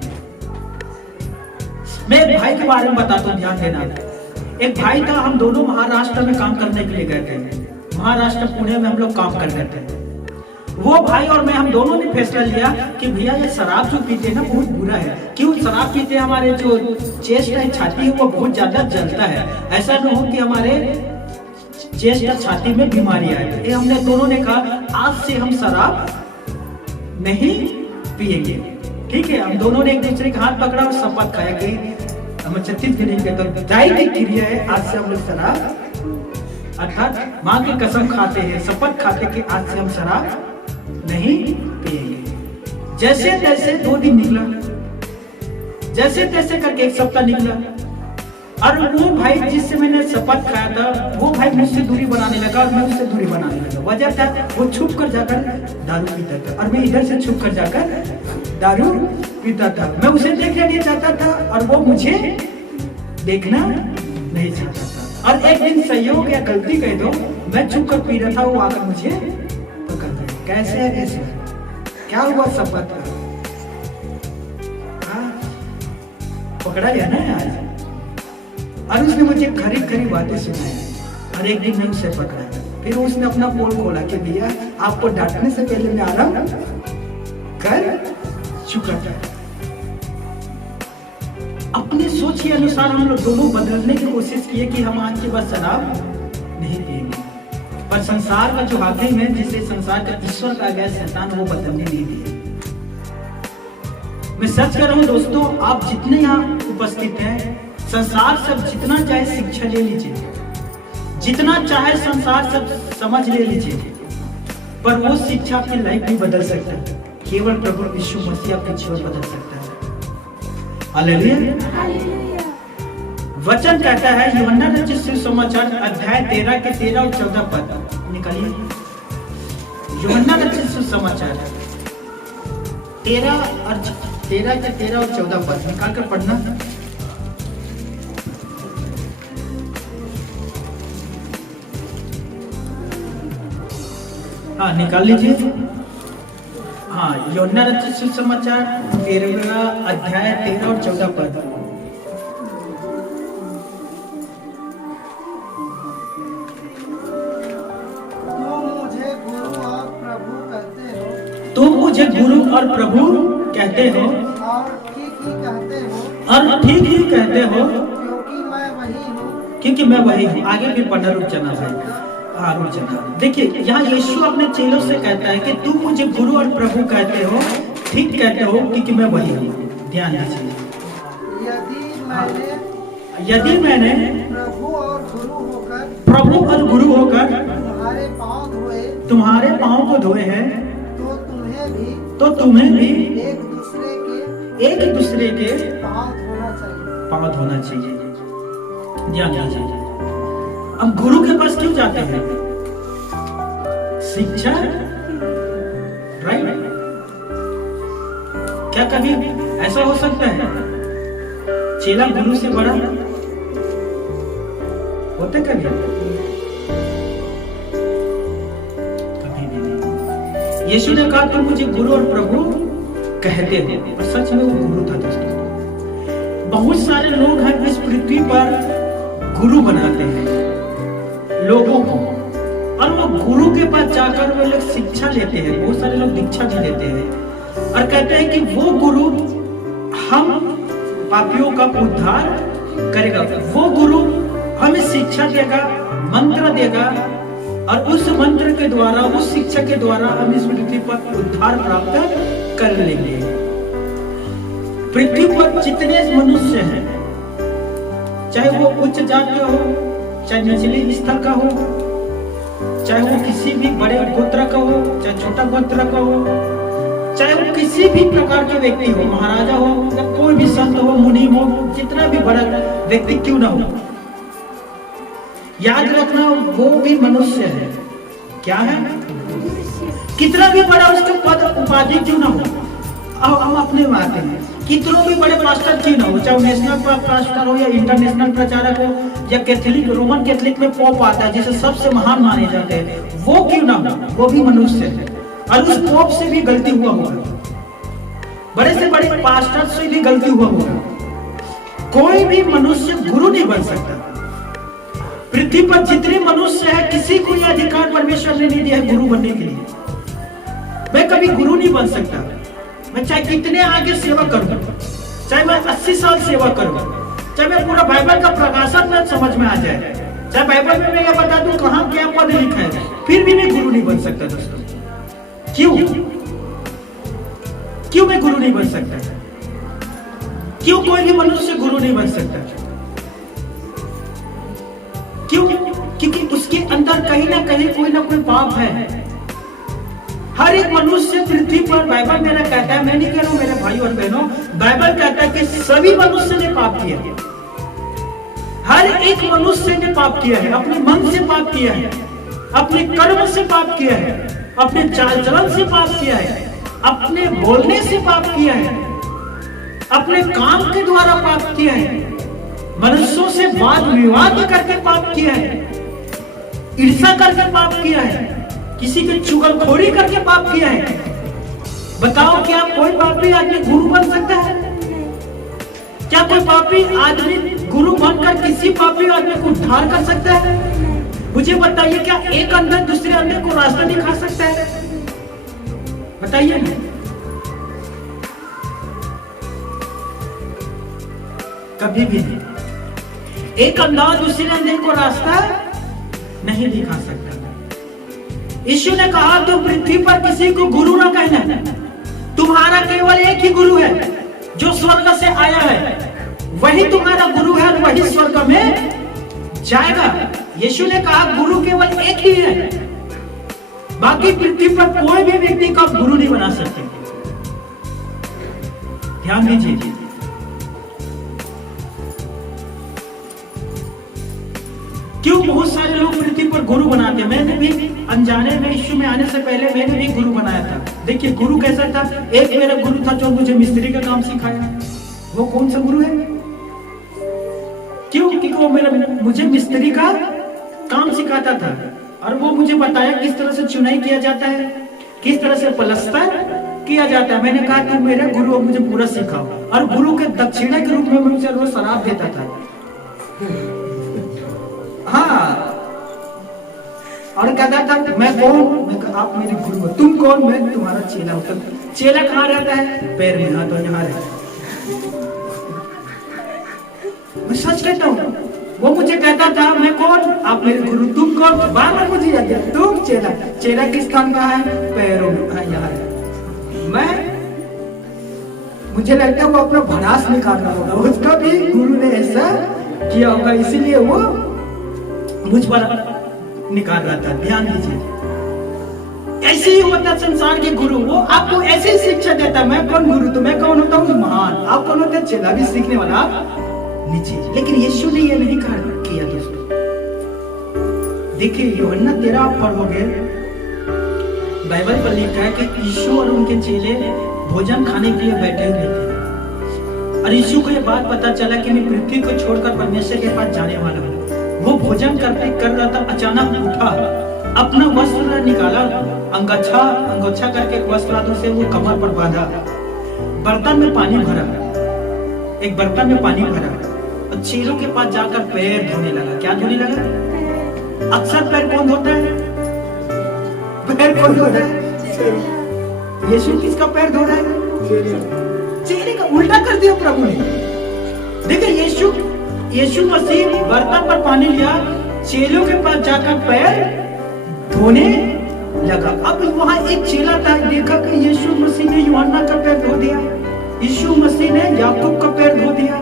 मैं एक भाई के बारे में बताता हूं, ध्यान देना। एक भाई था, हम दोनों महाराष्ट्र में काम करने के लिए गए थे। महाराष्ट्र पुणे में हम लोग काम कर रहे थे। वो भाई और मैं, हम दोनों ने फैसला लिया कि भैया ये शराब जो पीते हैं ना बहुत बुरा है। क्यों शराब पीते हैं, हमारे जो चेस्ट है, छाती है, वो बहुत ज्यादा जलता है। ऐसा न हो कि हमारे चेस्ट या छाती में बीमारी आए। ये हमने दोनों ने कहा आज से हम शराब नहीं पिएंगे। ठीक है, हम दोनों ने एक दूसरे का हाथ पकड़ा और शपथ खाया कि हम छत्तीसगढ़ी के तो दायित्व क्रिया है, आज से हम लोग शराब अर्थात मां की कसम खाते हैं, शपथ खाते कि आज से हम शराब नहीं पिएंगे। जैसे तैसे 2 दिन निकला, जैसे तैसे करके 1 सप्ताह निकला, और वो भाई जिससे मैंने शपथ खाया था वो भाई मुझसे दूरी बनाने लगा और मैं उससे दूरी बनाने लगा। वजह था वो छुप कर जाकर दारू पीता था और मैं इधर से छुप कर जाकर दारू पीता था। मैं उसे देखना नहीं चाहता था और वो मुझे देखना नहीं चाहता था। और एक दिन संयोग या गलती कह दो, मैं छुप कर पी रहा था, वो आकर मुझे पकड़ गया। कैसे है, कैसे क्या हुआ शपथ का? पकड़ा गया ना आज। और उसने मुझे खरी खरी बातें सुनाई और एक दिन मैं उसे पकड़ा। फिर उसने अपना पोल खोला कि भैया आपको डांटने से पहले मैं आराम कर चुका था। अपनी सोच के अनुसार हम लोग दोनों बदलने की कोशिश किए कि हम आज के बाद शराब नहीं पिएंगे, पर संसार का जो हाकिम है, जिसे संसार का ईश्वर कहा गया शैतान, वो बदलने नहीं दिए। मैं सच कर रहा हूं दोस्तों, आप जितने यहाँ उपस्थित हैं, संसार सब जितना चाहे शिक्षा ले लीजिए, जितना चाहे संसार सब समझ ले लीजिए, पर वो शिक्षा आपकी लाइफ नहीं बदल सकता। केवल प्रभु यीशु मसीह आपके जीवन बदल सकता है। हालेलुया। वचन कहता है यूहन्ना रचित सुसमाचार अध्याय 13 के 13 और 14 पद निकालिए। यूहन्ना रचित सुसमाचार 13 के 13 और 14 पद निकाल कर पढ़ना। हाँ निकाल लीजिए। हाँ, यूहन्ना रचित सुसमाचार 13 अध्याय 13 और 14 पद। तुम मुझे गुरु और प्रभु कहते हो और ठीक ही कहते हो क्योंकि मैं वही हूँ। आगे भी पढ़ना, रुक जाना भाई, रुक जाना। देखिए यहाँ यीशु अपने चेलों से कहता है कि तुम मुझे गुरु और प्रभु कहते हो, ठीक कहते हो क्योंकि मैं वही हूँ। ध्यान दीजिए, यदि मैंने प्रभु और गुरु होकर तुम्हारे पाँव को धोए हैं तुम्हें भी एक दूसरे के पाँव धोना चाहिए। ध्यान दीजिए, हम गुरु के पास क्यों जाते हैं? शिक्षा, राइट? क्या कभी ऐसा हो सकता है चेला गुरु से बड़ा होते? कभी भी नहीं। यीशु ने कहा, तुम मुझे गुरु और प्रभु कहते हो, और सच में वो गुरु था दोस्तों। बहुत सारे लोग हैं इस पृथ्वी पर गुरु बनाते हैं लोगों को, और वो गुरु के पास जाकर वो लोग शिक्षा लेते हैं, बहुत सारे लोग दीक्षा भी लेते हैं और कहते हैं कि वो गुरु हम पापियों का उद्धार करेगा, वो गुरु हमें शिक्षा देगा, मंत्र देगा, और उस मंत्र के द्वारा, उस शिक्षा के द्वारा हम इस पृथ्वी पर उद्धार प्राप्त कर लेंगे। पृथ्वी पर जितने मनुष्य हैं, चाहे वो उच्च जात का हो, चाहे निचले स्तर का हो, चाहे वो किसी भी बड़े गोत्र का हो, चाहे छोटा गोत्र का हो, चाहे वो किसी भी प्रकार के व्यक्ति हो, महाराजा हो या कोई भी संत हो, मुनि हो, जितना भी बड़ा व्यक्ति क्यों ना हो, याद रखना वो भी मनुष्य है। क्या है? कितना भी बड़ा उसका पद उपाधि क्यों ना हो, अब हम अपने में आते हैं, कितनों भी बड़े पास्टर क्यों ना हो, चाहे नेशनल पास्टर हो या इंटरनेशनल प्रचारक हो या कैथोलिक, रोमन कैथोलिक में पोप आता है जिसे सबसे महान माने जाते हैं, वो क्यों ना हो, वो भी मनुष्य है। और उस पोप से भी गलती हुआ होगा, बड़े से बड़े पास्टर से भी गलती हुआ होगा। कोई भी मनुष्य गुरु नहीं बन सकता। पृथ्वी पर जितने मनुष्य है, किसी को यह अधिकार परमेश्वर ने नहीं दिया है गुरु बनने के लिए। मैं कभी गुरु नहीं बन सकता। मैं चाहे कितने आगे सेवा करूं, चाहे मैं 80 साल सेवा करूं, चाहे मैं पूरा बाइबल का प्रकाशन में समझ में आ जाए, चाहे बाइबल में मैं बता दूं कहां क्या पद लिखा है, फिर भी मैं गुरु नहीं बन सकता दोस्तों। क्यों? क्यों मैं गुरु नहीं बन सकता? क्यों कोई भी मनुष्य गुरु नहीं बन सकता? क्यों? क्योंकि उसके अंदर कहीं ना कहीं कोई ना कोई पाप है। हर एक मनुष्य पृथ्वी पर, बाइबल मेरा कहता है, मैं नहीं कह रहा हूं मेरे भाई और बहनों, बाइबल कहता है कि सभी मनुष्य ने पाप किया है। हर एक मनुष्य ने पाप किया है, अपने मन से पाप किया है, अपने कर्म से पाप किया है, अपने चाल चलन से पाप किया है, अपने बोलने से पाप किया है, अपने काम के द्वारा पाप किया है, मनुष्यों से वाद विवाद करके पाप किया है, ईर्ष्या करके पाप किया है, किसी की चुगलखोरी करके पाप किया है। बताओ, क्या कोई पापी आदमी गुरु बन सकता है? क्या कोई पापी आदमी गुरु बनकर किसी पापी आदमी को उद्धार कर सकता है? मुझे बताइए, क्या एक अंधे दूसरे अंधे को रास्ता दिखा सकता है? बताइए। कभी भी नहीं। एक अंधा दूसरे अंधे को रास्ता नहीं दिखा सकता। यीशु ने कहा, तुम पृथ्वी पर किसी को गुरु ना कहना, तुम्हारा केवल एक ही गुरु है जो स्वर्ग से आया है, वही तुम्हारा गुरु है और वही स्वर्ग में जाएगा। यीशु ने कहा गुरु केवल एक ही है, बाकी पृथ्वी पर कोई भी व्यक्ति का गुरु नहीं बना सकते। ध्यान दीजिए। क्यों बहुत सारे लोग पृथ्वी पर गुरु बनाते हैं? मैंने भी अनजाने में, यीशु में आने से पहले मैंने भी गुरु बनाया था। देखिए गुरु कैसा था। एक मेरा गुरु था जो मुझे मिस्त्री का काम सिखाया। वो कौन सा गुरु है? क्यों? क्योंकि वो मुझे मिस्त्री का काम सिखाता था और वो मुझे बताया किस तरह से चुनाई किया जाता है, किस तरह से पलस्तर किया जाता है। मैंने कहा तुम मेरे गुरु हो, मुझे पूरा सिखाओ। और गुरु के दक्षिणा के रूप में मुझे रोज शराब देता था। हाँ, और कहता था मैं कौन? मैं कहा आप मेरे गुरु हो। तुम कौन? मैं तुम्हारा चेला हूं। चेला कहाँ रहता है? पैर में, हाथ और यहाँ रहता है। मैं सच कहता हूँ। वो मुझे कहता था मैं कौन? आप मेरे गुरु। तुम कौन? बार बार मुझे याद है, तुम चेला। चेला किस स्थान का है? पैरों में, यहाँ है। मुझे लगता है वो अपना भड़ास निकालना होगा, उसका भी गुरु ने ऐसा किया होगा, इसीलिए वो मुझ पर निकाल रहा था। ध्यान दीजिए, ऐसे ही होता संसार के गुरु, वो आपको ऐसे ही शिक्षा देता। मैं कौन गुरु, तो मैं कौन होता हूँ महान। आप कौन होते हैं, चेला भी सीखने वाला नीचे। लेकिन यीशु ने ये नहीं किया दोस्तों। देखिए यूहन्ना 13 पढ़ोगे, बाइबल पर लिखा है कि यीशु और उनके चेले भोजन खाने के लिए बैठे हुए थे और यीशु को ये बात पता चला कि मैं पृथ्वी को छोड़कर परमेश्वर के पास जाने वाला हूँ। वो भोजन कर रहा था, अचानक उठा, अपना वस्त्र निकाला, अंगोछा करके वस्त्र से वो कमर पर बांधा, बर्तन में पानी भरा, एक बर्तन में पानी भरा और चेलों के पास जाकर पैर धोने लगा। क्या धोने लगा? अक्सर पैर कौन धोता है? पैर कौन धोता है? यीशु किसका पैर धो रहा है? चेले का। उल्टा कर दिया प्रभु ने। देखिए यीशु मसीह बर्तन पर पानी लिया, चेलों के पास जाकर पैर धोने लगा। अब वहां एक चेला था, देखा कि यीशु मसीह ने यूहन्ना का पैर धो दिया, यीशु मसीह ने याकूब का पैर धो दिया।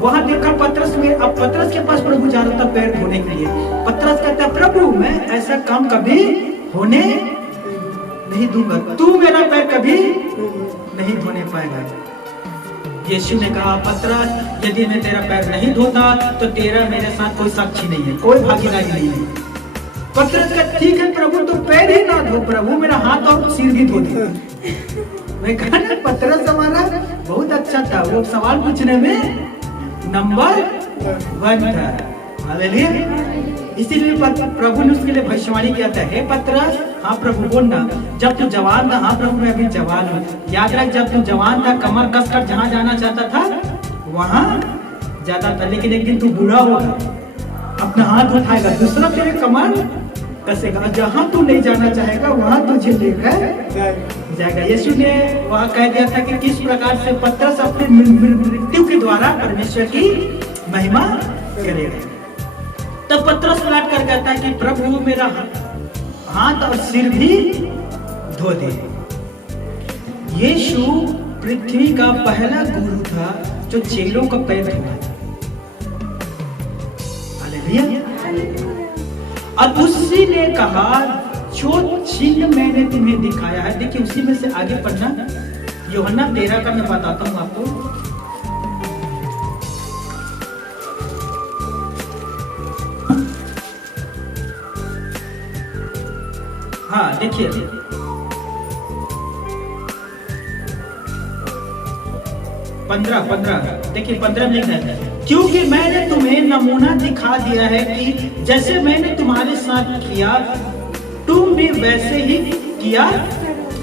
वहां देखा पतरस में, अब पतरस के पास प्रभु जा रहा था पैर धोने के लिए। पतरस कहता, प्रभु मैं ऐसा काम कभी होने नहीं दूंगा, तू मेरा पैर कभी नहीं धोने पाएगा। यीशु ने कहा, पतरस यदि मैं तेरा पैर नहीं धोता तो तेरा मेरे साथ कोई साक्षी नहीं है, कोई भागीदारी नहीं है। पतरस का, ठीक है प्रभु, तो पैर ही ना धो, प्रभु मेरा हाथ और सिर भी धो दे। मैं कहा ना, पतरस हमारा बहुत अच्छा था, वो सवाल पूछने में नंबर 1 था। हालेलुया। इसीलिए प्रभु ने उसके लिए भविष्यवाणी किया था, हे पतरस, हाँ प्रभु बोलना, जब तू जवान था, हाँ प्रभु मैं अभी जवान हूँ। याद रख, जब तू जवान था, कमर कसकर जहाँ जाना चाहता था वहां जाता था, लेकिन एक दिन तू बूढ़ा होगा, अपना हाथ उठाएगा, दूसरा तेरे कमर कसेगा, जहां तू नहीं जाना चाहेगा वहां तुझे लेकर जाएगा। यीशु ने वहां कह दिया था कि किस प्रकार से पतरस अपनी मृत्यु के द्वारा परमेश्वर की महिमा करेगा। तब पतरस पलट कर कहता है कि प्रभु मेरा हाथ और सिर भी धो दे। यीशु पृथ्वी का पहला गुरु था जो चेलों का पैर धोया। हालेलुया। और उसी ने कहा, जो चिन्ह मैंने तुम्हें दिखाया है, देखिए उसी में से आगे पढ़ना, यूहन्ना 13 का मैं बताता हूं आपको। हाँ देखिए, 15 देखिए 15 में लिखा है, क्योंकि मैंने तुम्हें नमूना दिखा दिया है कि जैसे मैंने तुम्हारे साथ किया तुम भी वैसे ही किया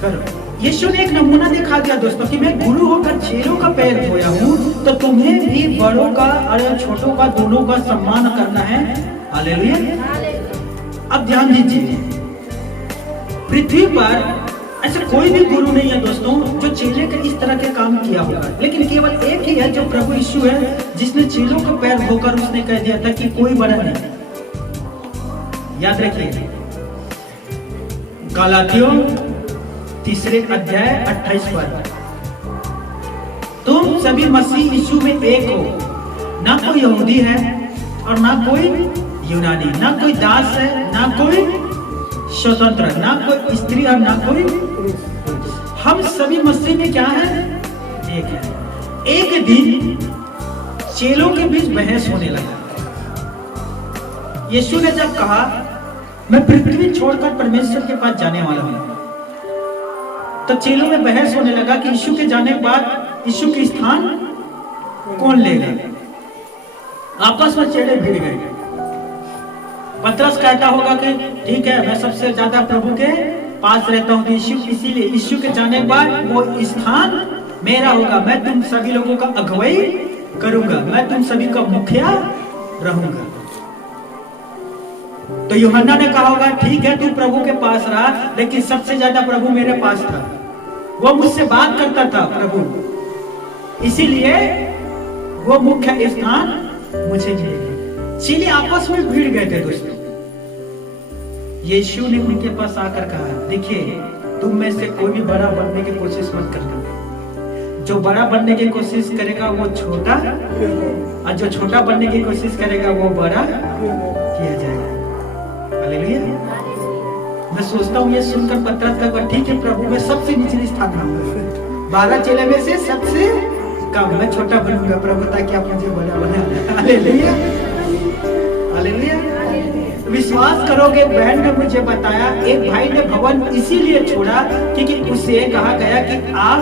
करो। यीशु ने एक नमूना दिखा दिया दोस्तों कि मैं गुरु होकर चेलों का पैर धोया हूँ, तो तुम्हें भी बड़ों का और छोटों का दोनों का सम्मान करना है। हालेलुया। अब ध्यान दीजिए, पृथ्वी पर ऐसा कोई भी गुरु नहीं है दोस्तों जो चेले के इस तरह के काम किया होगा, लेकिन केवल एक ही है जो प्रभु यीशु है, जिसने चेलों का पैर धोकर उसने कह दिया था कि कोई बड़ा नहीं। याद रखिए, गलातियों 3 अध्याय 28 पद, तुम सभी मसीह यीशु में एक हो, ना कोई यहूदी है और ना कोई यूनानी, ना कोई दास है ना कोई स्वतंत्र, ना कोई स्त्री और ना कोई, हम सभी मसीह में क्या है, एक है। एक दिन चेलों के बीच बहस होने लगा। यीशु ने जब कहा मैं पृथ्वी छोड़कर परमेश्वर के पास जाने वाला हूं, तो चेलों में बहस होने लगा कि यीशु के जाने के बाद यीशु के स्थान कौन लेगा। आपस में चेले भिड़ गए। पतरस कहता होगा कि ठीक है, मैं सबसे ज्यादा प्रभु के पास रहता हूं, इसीलिए यीशु के जाने के बाद वो स्थान मेरा होगा, मैं तुम सभी लोगों का अगुवाई करूंगा, मैं तुम सभी का मुखिया रहूंगा। तो यूहन्ना ने कहा होगा ठीक है, तू प्रभु के पास रहा, लेकिन सबसे ज्यादा प्रभु मेरे पास था, वो मुझसे बात करता था प्रभु, इसीलिए वो मुख्य स्थान मुझे मिलेगा। चेले आपस में भिड़ गए थे दोस्तों। यीशु ने उनके पास आकर कहा, देखिए तुम में से कोई भी बड़ा बनने की कोशिश मत करना, जो बड़ा बनने की कोशिश करेगा वो छोटा, और जो छोटा बनने की कोशिश करेगा वो बड़ा किया जाएगा। हालेलुया। मैं सोचता हूँ ये सुनकर पतरस का ठीक है प्रभु, मैं सबसे निचले स्थान रहूंगा, 12 चेले में से सबसे कम, मैं छोटा बनूंगा प्रभु, ताकि आप मुझे बड़ा बना। Hallelujah, hallelujah. विश्वास करोगे, बहन ने मुझे बताया, एक भाई ने भवन इसीलिए छोड़ा क्योंकि उसे कहा गया कि आप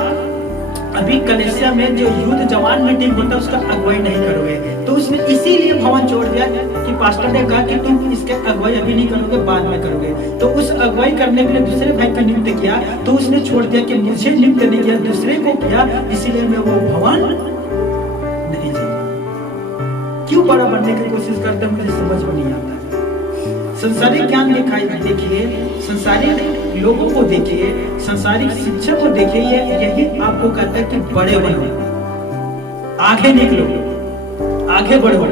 अभी कलीसिया में जो युद्ध जवान मीटिंग होता है उसका अगुवाई नहीं करोगे, तो उसने इसीलिए भवन छोड़ दिया कि पास्टर ने कहा कि तुम इसके अगुवाई अभी नहीं करोगे, बाद में करोगे। तो उस अगुवाई करने के लिए दूसरे भाई का नियुक्त किया, तो उसने छोड़ दिया कि मुझे नियुक्त नहीं किया, दूसरे को किया, इसीलिए मैं वो भवन नहीं जीता। क्यों बड़ा बनने की कोशिश करते हैं, मुझे समझ में नहीं आता। संसारिक ज्ञान दिखाई देखिए, संसारिक लोगों को देखिए, संसारिक शिक्षा को देखिए, यही आपको कहता है कि बड़े बनो, आगे निकलो, आगे बढ़ो।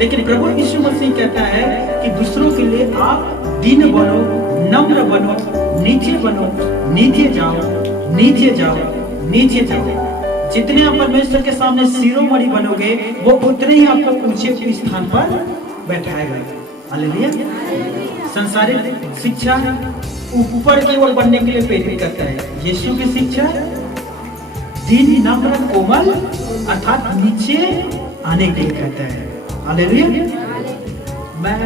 लेकिन प्रभु यीशु मसीह कहता है कि दूसरों के लिए आप दीन बनो, नम्र बनो, नीचे बनो, नीचे जाओ, नीचे जाओ, नीचे जाओ। जितने आप परमेश्वर के सामने शिरोमणि बनोगे, वो उतने ही आपको ऊंचे स्थान पर बैठाएगा। हालेलुया। संसारिक शिक्षा ऊपर की ओर बढ़ने के लिए प्रेरित करता है, यीशु की शिक्षा दीन, नम्र, कोमल अर्थात नीचे आने के लिए कहता है। हालेलुया। मैं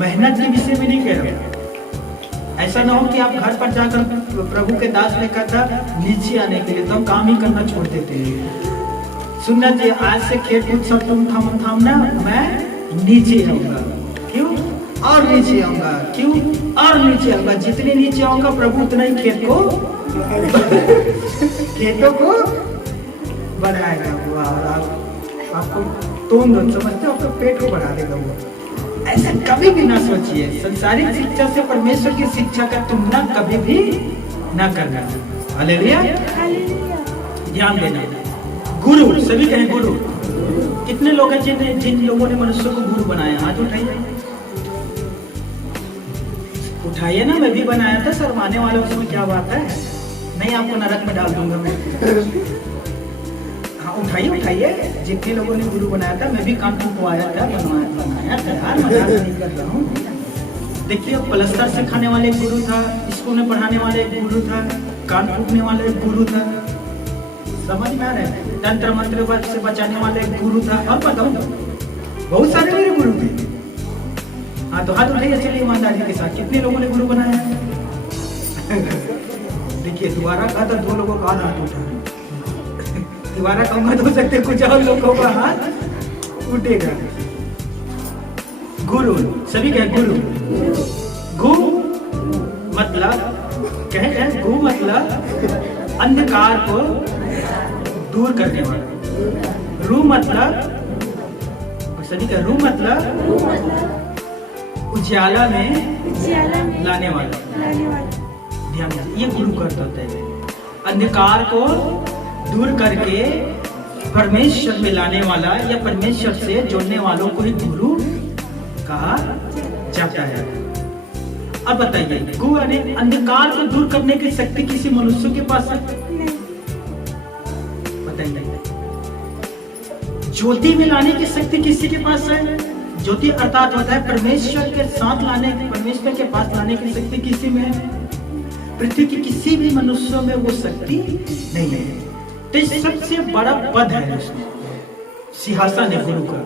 मेहनत के विषय में नहीं कह रहा हूं, ऐसा ना हो कि आप घर पर जाकर प्रभु के दास ने कहा था नीचे आने के लिए, तो हम काम ही करना छोड़ देते हैं। सुनना चाहिए, आज से खेत कूद सब तुम थामना, मैं नीचे आऊंगा। क्यों? और नीचे आऊंगा। क्यों? और नीचे आऊंगा। जितने नीचे आऊंगा प्रभु उतना ही खेतों को बढ़ाएगा। आपको तुम समझते हो, आपको पेट को बढ़ा देगा वो। ऐसा कभी भी ना सोचिए। संसारिक शिक्षा से परमेश्वर की शिक्षा का तुलना कभी भी ना करना। हालेलुया। ध्यान देना। गुरु, सभी कहें गुरु। कितने लोग हैं जिन लोगों ने मनुष्य को गुरु बनाया? हाथ उठाइए, उठाइए ना। मैं भी बनाया था, शर्माने वाले, उसमें क्या बात है? नहीं, आपको नरक में डाल दूंगा मैं। हाँ, उठाइए उठाइए। जितने लोगों ने गुरु बनाया था, मैं भी काम फुकवाया था, बनाया था यार, मजाक नहीं कर रहा हूँ। देखिए, प्लस्तर सिखाने वाले गुरु था, स्कूल में पढ़ाने वाले गुरु था, कान फूकने वाले गुरु था, समझ में आ रहा है? तंत्र मंत्र से बचाने वाले गुरु था, और बताऊं बहुत सारे मेरे गुरु थे। हाँ, तो हाथ उठाइए चलिए ईमानदारी के साथ, कितने लोगों ने गुरु बनाया? देखिए, दोबारा कहा था 2 लोगों का हाथ उठा, दोबारा कहूंगा तो हो सकते कुछ और लोगों का हाथ उठेगा। गुरु, सभी कहें गुरु। गु मतलब कहें, गु मतलब अंधकार को दूर करने वाला। रू मतलब सभी का रू मतलब उजाला में लाने वाला। ध्यान दीजिए, ये गुरु करता है। अंधकार को दूर करके परमेश्वर में लाने वाला या परमेश्वर से जोड़ने वालों को ही गुरु कहा जाता है। अब बताइए, गुरु ने अंधकार को दूर करने की शक्ति किसी मनुष्य के पास है? बताइए। ज्योति में लाने की शक्ति किसी के पास है? ज्योति अर्थात होता है परमेश्वर के साथ लाने, परमेश्वर के पास लाने की शक्ति किसी में है? पृथ्वी के किसी भी मनुष्य में वो शक्ति नहीं है। तो सबसे बड़ा पद है उसमें, सिंहासन है गुरु का।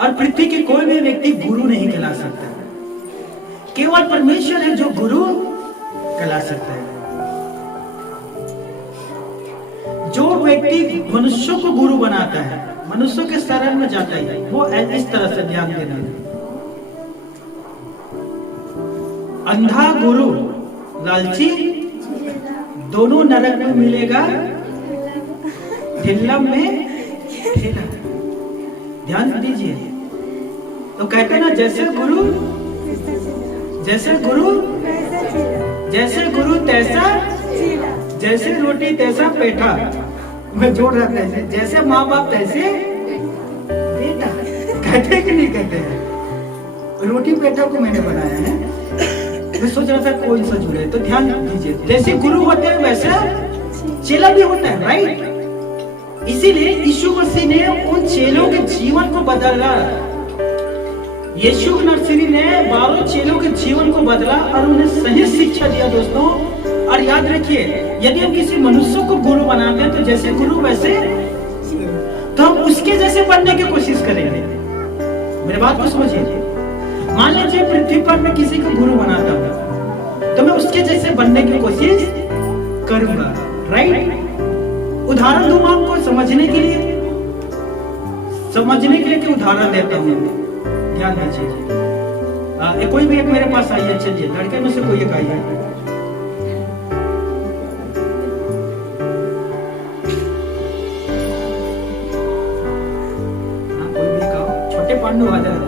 और पृथ्वी के कोई भी व्यक्ति गुरु नहीं कहला सकता, केवल परमेश्वर है जो गुरु कहला सकता है। जो व्यक्ति मनुष्यों को गुरु बनाता है, मनुष्यों के शरण में जाता है, वो इस तरह से ध्यान देना। अंधा गुरु लालची दोनों नरक में मिलेगा, ठेला में ठेला। ध्यान दीजिए। तो कहते हैं ना, जैसे गुरु तैसा, जैसे रोटी तैसा पेठा। मैं जोड़ रहा था, जैसे माँ बाप तैसे बेटा। कहते कि नहीं कहते हैं? रोटी पेठा को मैंने बनाया है, मैं सोच रहा था कौन सा जुड़े। तो ध्यान दीजिए, जैसे गुरु होते हैं वैसे चेला भी होता है, राइट? इसीलिए यीशु मसीह ने उन चेलों के जीवन को बदला। यीशु नर्सरी ने 12 चेलों के जीवन को बदला और उन्हें सही शिक्षा दिया दोस्तों। और याद रखिए, यदि हम किसी मनुष्य को गुरु बनाते हैं तो जैसे गुरु वैसे, तो हम उसके जैसे बनने की कोशिश करेंगे। मेरी बात को समझिए। मान लीजिए पृथ्वी पर मैं किसी को गुरु बनाता हूं तो मैं उसके जैसे बनने की कोशिश करूंगा, राइट। उदाहरण दूंगा आपको समझने के लिए कि उदाहरण देता हूं, ध्यान दीजिए। कोई भी एक मेरे पास आइए, चलिए लड़के में से कोई एक आइए। कोई भी एक आओ, छोटे पांडु आ जाए।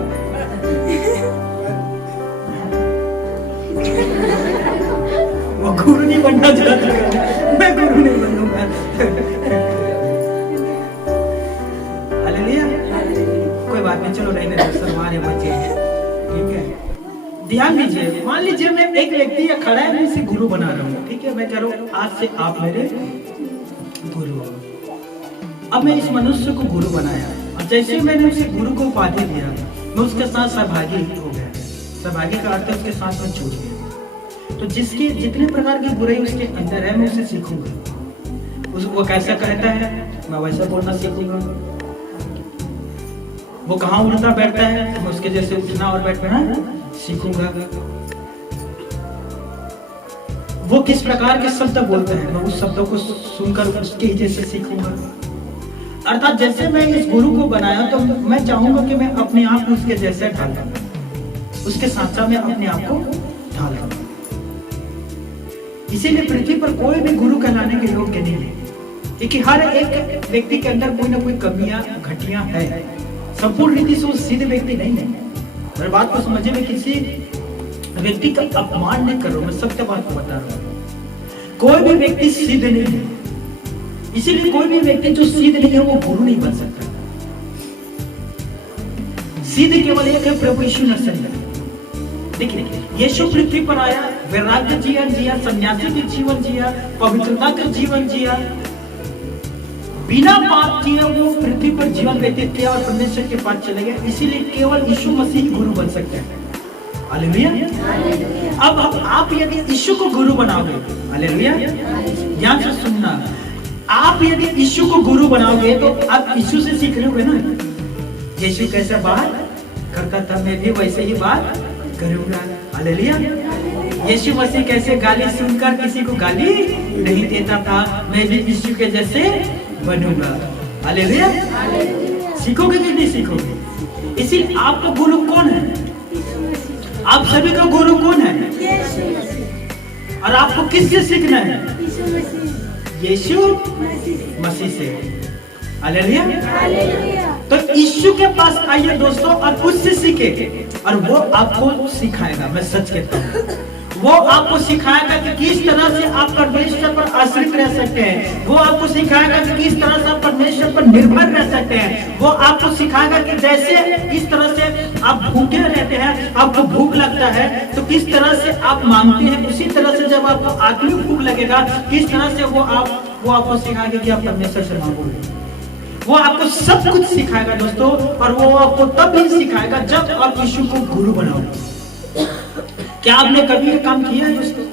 वो गुरु नहीं बनना चाहता, मैं गुरु नहीं बनूंगा। हालेलुया। कोई बात नहीं, चलो रहने दो, सलमान है बच्चे, ठीक है। ध्यान दीजिए, मान लीजिए मैं एक व्यक्ति खड़ा है, मैं इसे गुरु बना रहा हूँ, ठीक है। मैं कह रहा हूँ आज से आप मेरे गुरु हो। अब मैं इस मनुष्य को गुरु बनाया और जैसे मैंने उसे गुरु को उपाधि दिया, मैं उसके साथ सहभागी हो गया। सहभागी का अर्थ है उसके साथ में जुड़ गया। तो जिसके जितने प्रकार की बुराई उसके अंदर है, मैं उसे सीखूंगा। वो कैसा कहता है, मैं वैसा बोलना सीखूंगा। वो कहाँ उड़ता बैठता है, मैं उसके जैसे उठना और बैठना सीखूंगा। वो किस प्रकार के शब्द बोलते हैं, मैं उस शब्दों को सुनकर उसके ही जैसे सीखूंगा। अर्थात जैसे मैं इस गुरु को बनाया तो मैं चाहूंगा कि मैं अपने आप को उसके जैसे ढाल दूं, उसके साथ साथ मैं अपने आप को ढाल दूं। इसीलिए पृथ्वी पर कोई भी गुरु कहलाने के योग्य नहीं है, क्योंकि हर एक व्यक्ति के अंदर कोई ना कोई कमियां घटियां है। संपूर्ण रीति से वो सिद्ध व्यक्ति नहीं है। मेरी बात को समझिए, मैं किसी व्यक्ति का अपमान नहीं कर रहा हूं, मैं सत्य बात को बता रहा हूं। कोई भी व्यक्ति सिद्ध नहीं है, इसीलिए कोई भी व्यक्ति जो सिद्ध नहीं है वो गुरु नहीं बन सकता। सिद्ध केवल एक है, प्रभु यीशु नरसिंह। देखिए, यीशु पृथ्वी पर आया, वैराग्य जीवन जिया, सन्यासी के जीवन जिया, पवित्रता का जीवन जिया, बिना पाप किए वो पृथ्वी पर जीवन व्यतीत किया और परमेश्वर के पास चले गए। इसीलिए केवल यीशु मसीह गुरु बन सकते हैं। हालेलुया। अब आप यदि यीशु को गुरु बनाओगे, हालेलुया, ध्यान से सुनना, आप यदि यीशु को गुरु बनाओगे तो आप यीशु से सीख रहे होगे ना। यीशु कैसा बात करता था, मैं भी वैसे ही बात करूंगा। हालेलुया। यीशु मसीह कैसे गाली सुनकर किसी को गाली नहीं देता था, मैं भी यीशु के जैसे बनूंगा। हालेलुया। सीखोगे कि नहीं सीखोगे? इसीलिए आपका गुरु कौन है? आप सभी का गुरु कौन है? और आपको किससे सीखना है? यीशु मसीह से। हालेलुया। तो यीशु के पास आइए दोस्तों और उससे सीखे, और वो आपको सिखाएगा। मैं सच कहता हूँ, वो आपको सिखाएगा कि किस तरह से आप परमेश्वर पर आश्रित रह सकते हैं। वो आपको सिखाएगा कि किस तरह से आप परमेश्वर पर निर्भर रह सकते हैं। वो आपको सिखाएगा कि जैसे इस तरह से आप भूखे रहते हैं, आपको भूख लगता है, तो किस तरह से आप मांगते हैं, उसी तरह से जब आपको आत्मिक भूख लगेगा, किस तरह से वो आपको सिखाएगा कि आप परमेश्वर से मांगोगे। वो आपको सब कुछ सिखाएगा दोस्तों, और वो आपको तब भी सिखाएगा जब आप यीशु को गुरु बनाओगे। क्या आपने कभी ये काम किया है दोस्तों?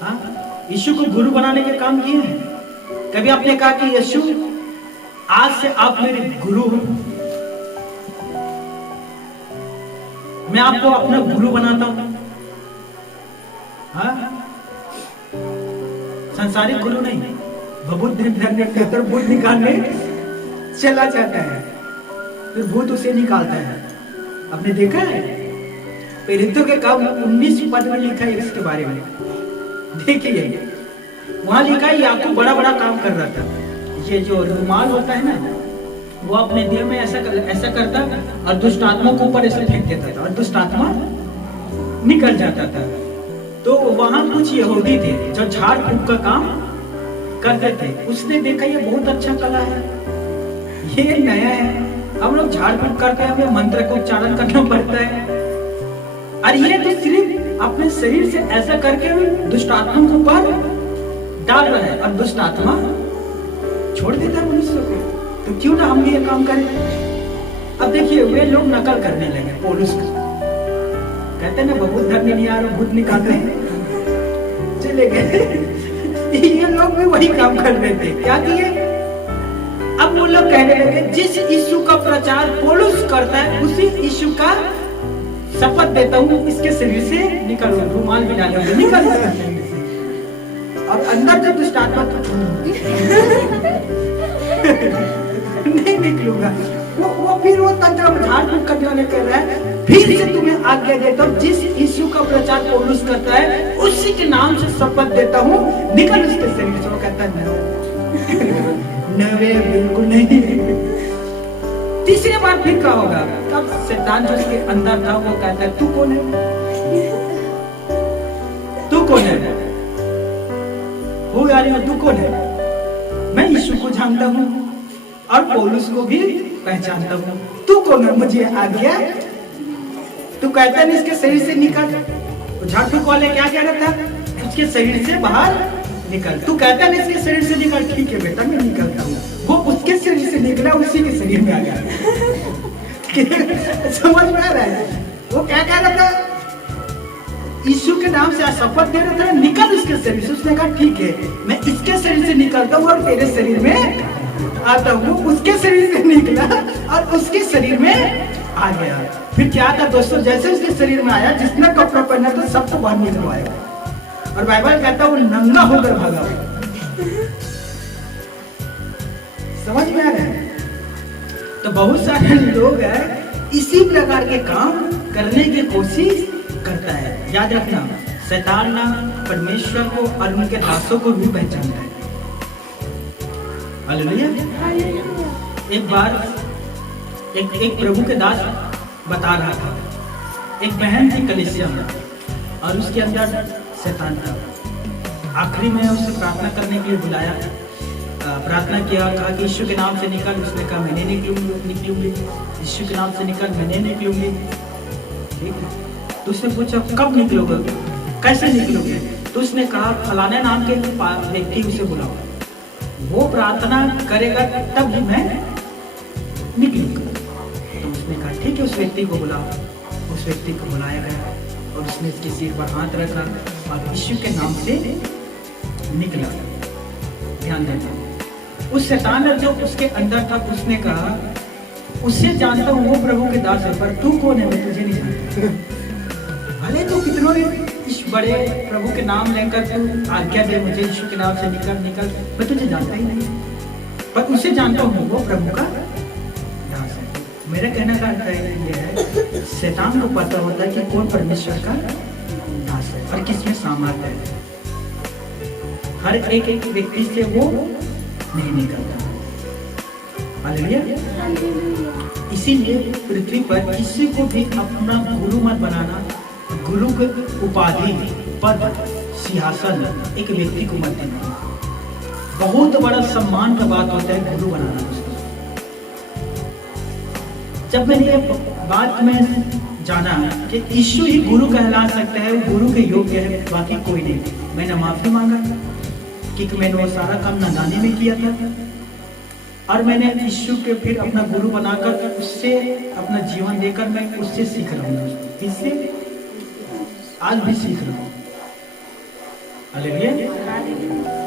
हाँ, यीशु को गुरु बनाने के काम किए हैं? कभी आपने कहा कि यीशु आज से आप मेरे गुरु हो, मैं आपको अपना गुरु बनाता हूं? हाँ, सांसारिक गुरु नहीं, भूत भूत निकालने चला जाता है, फिर भूत उसे निकालता है। आपने देखा है? प्रेरितों के काम 19 पद में लिखा है इसके बारे में। देखिए, वहां लिखा है याकूब बड़ा बड़ा काम कर रहा था। ये जो रुमाल होता है ना, वो अपने देह में ऐसा करता और दुष्ट आत्मा को ऊपर ऐसे फेंक देता था और दुष्ट आत्मा निकल जाता था। तो वहां कुछ यहूदी थे जो झाड़ फूक का काम करते थे। उसने देखा ये बहुत अच्छा कला है, ये नया है, हम लोग झाड़ फूक करते हैं, हमें मंत्र को उच्चारण करना पड़ता है, और ये तो सिर्फ अपने शरीर से ऐसा करके दुष्ट आत्मा को ऊपर डाल रहा है और दुष्ट आत्मा छोड़ देता है मनुष्य को। तो क्यों ना हम भी ये काम करें? अब देखिए वे लोग नकल करने लगे पौलुस का, कहते हैं ना बहुत धर्म नहीं आ रहा भूत निकालने चले गए। ये लोग भी वही काम कर रहे थे। क्या किए? अब वो लोग कहने लगे जिस यीशु का प्रचार पौलुस करता है उसी यीशु का शपथ देता हूँ इसके शरीर से निकल, रुमाल भी डाले हुए निकल और अंदर जब स्टार्ट नहीं निकलूंगा। वो फिर वो तंत्र झाड़ फूक करने वाले कह रहा है फिर से तुम्हें आज्ञा देता हूँ जिस यीशु का प्रचार पौलुस करता है उसी के नाम से शपथ देता हूँ निकल उसके शरीर से। वो कहता है नवे बिल्कुल नहीं। तीसरी बार फिर क्या होगा? तब शैतान जो उसके अंदर था वो कहता है तू कौन है? तू कौन है? वो यार तू कौन है? मैं यीशु को जानता हूँ और पौलुस को भी पहचानता हूँ। तू कौन है? मुझे आज्ञा। तू कहता है इसके शरीर से निकल। झाड़ फूक वाले क्या कह रहा था? उसके शरीर से बाहर निकल। तू कहता है इसके शरीर से निकल। ठीक है बेटा मैं निकलता हूँ। वो उसके शरीर से निकला उसी के शरीर में आ गया। समझ में आ रहा है? वो क्या कह रहा था? यीशु के नाम से शपथ दे रहा था निकल उसके शरीर से। उसने कहा ठीक है मैं इसके शरीर से निकलता हूँ और तेरे शरीर में आता हूँ। उसके शरीर से निकला और उसके शरीर में आ गया। फिर क्या था दोस्तों? जैसे उसके शरीर में आया जिसने कपड़ा पहना था सब तो बाहर निकलवाया और बाइबल कहता है वो नंगा होकर भागा। समझ में आ रहा है? तो बहुत सारे लोग हैं इसी प्रकार के काम करने की कोशिश करता है। याद रखना शैतान ना परमेश्वर को और उनके दासों को भी पहचानता है। हालेलुया। एक बार एक प्रभु के दास बता रहा था एक बहन थी कलीसिया में और उसके अंदर शैतान था। आखिरी में उसे प्रार्थना करने के लिए बुलाया, प्रार्थना किया, कहा कि यीशु के नाम से निकल। उसने कहा मैं नहीं निकलूंगी। यीशु के नाम से निकल, मैं नहीं निकलूंगी। ठीक है। तो उसने पूछा कब निकलोगे, कैसे निकलोगे? तो उसने कहा फलाने नाम के व्यक्ति उसे बुलाओ, वो प्रार्थना करेगा तब ही मैं निकलूंगा। तो उसने कहा ठीक है उस व्यक्ति को बुलाओ। उस व्यक्ति को बुलाया गया और उसने उसके सिर पर हाथ रखा और यीशु के नाम से निकला। ध्यान देना उस शैतान जो उसके अंदर था उसने कहा उससे जानता हूँ वो प्रभु के दास है पर तू कौन है मैं तुझे नहीं जानता। भले तो कितनों इस बड़े प्रभु के नाम लेकर तू आज्ञा दे मुझे यीशु के नाम से निकल, मैं तुझे जानता ही नहीं पर उसे जानता हूँ वो प्रभु का दास है। मेरा कहने का अर्थ ये है शैतान को पता होता है कि कौन परमेश्वर का दास है और किसमें सामर्थ्य है। हर एक व्यक्ति से वो नहीं निकलता। हालेलुया। इसीलिए पृथ्वी पर किसी को भी अपना गुरु मत बनाना। गुरु के उपाधि, पद, सिंहासन एक व्यक्ति को मत देना। बहुत बड़ा सम्मान का बात होता है गुरु बनाना। जब मैंने ये बात में जाना कि यीशु ही गुरु कहला सकता है, वो गुरु के योग्य है, बाकी कोई नहीं। मैंने माफी मांगा क्योंकि मैंने वो सारा काम नादानी में किया था और मैंने यीशु के फिर अपना गुरु बनाकर उससे अपना जीवन देकर मैं उससे सीख रहा हूँ। इससे आज भी सीख रहा हूँ। हालेलुया।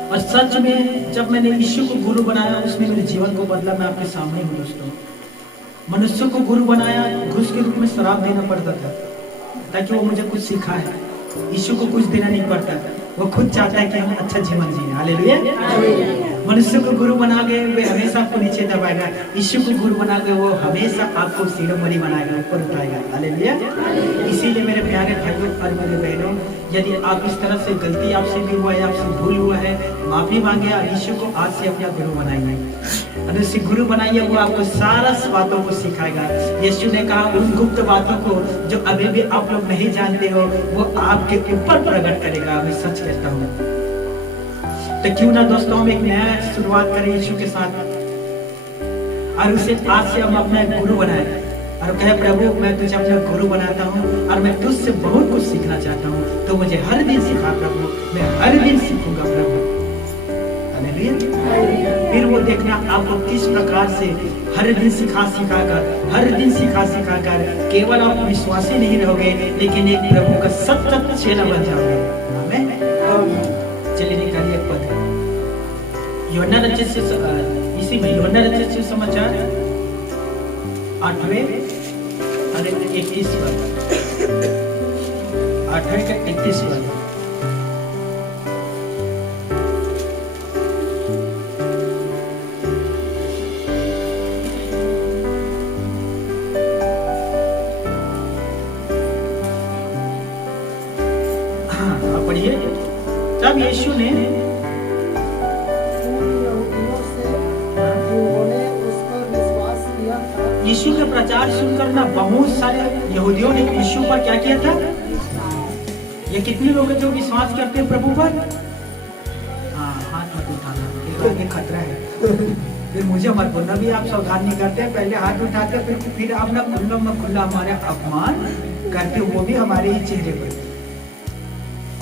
और सच में जब मैंने यीशु को गुरु बनाया उसने मेरे जीवन को बदला। मैं आपके सामने हूँ दोस्तों। मनुष्य को गुरु बनाया, घूस के रूप में शराब देना पड़ता था ताकि वो मुझे कुछ सिखाए। यीशु को कुछ देना नहीं पड़ता, वो खुद चाहता है कि हम अच्छा जीवन जिए। हालेलुया। मनुष्य को गुरु बना के वे हमेशा आपको नीचे दबाएगा। यीशु को गुरु बना के वो हमेशा आपको शिरोमणि बनाएगा, ऊपर उठाएगा। हालेलुया। इसीलिए मेरे प्यारे भाइयों और मेरे बहनों, यदि आप इस तरह से गलती आपसे भी हुआ है, आपसे भूल हुआ है, माफी मांगे और यीशु को आज से अपना गुरु बनाइए। और उससे गुरु बनाइए, वो आपको सारा बातों को सिखाएगा। यीशु ने कहा उन गुप्त बातों को जो अभी भी आप लोग नहीं जानते हो वो आपके ऊपर प्रकट करेगा। मैं सच कहता हूँ। तो क्यों ना दोस्तों हम एक नया शुरुआत करें यीशु के साथ और उसे आज से हम अपना गुरु बनाए और कहे प्रभु मैं तुझे अपना गुरु बनाता हूँ और मैं तुझसे बहुत कुछ सीखना चाहता हूँ। तो मुझे हर दिन सिखा प्रभु, मैं हर दिन सीखूंगा प्रभु। हालेलुया। फिर वो वो देखना आपको किस प्रकार से हर दिन सिखा कर केवल आप विश्वासी नहीं रहोगे, लेकिन एक प्रभु का सतत चेला बन जाओगे। आमीन। चलिए निकालिए पद यूहन्ना रचित से इसी में यूहन्ना रचित सुसमाचार 8वें और 31 पद, 8वें का 31 पद। तब यीशु ने यीशु का प्रचार सुनकर ना बहुत सारे यहूदियों ने यीशु पर क्या किया था? ये कितने लोग हैं जो विश्वास करते हैं प्रभु पर? हाँ, हाथ मत उठाना, ये खतरा है। फिर मुझे मत बोलना भी आप सावधान नहीं करते, पहले हाथ उठाते फिर आप ना खुला हमारे अपमान करते, वो भी हमारे ही चेहरे पर।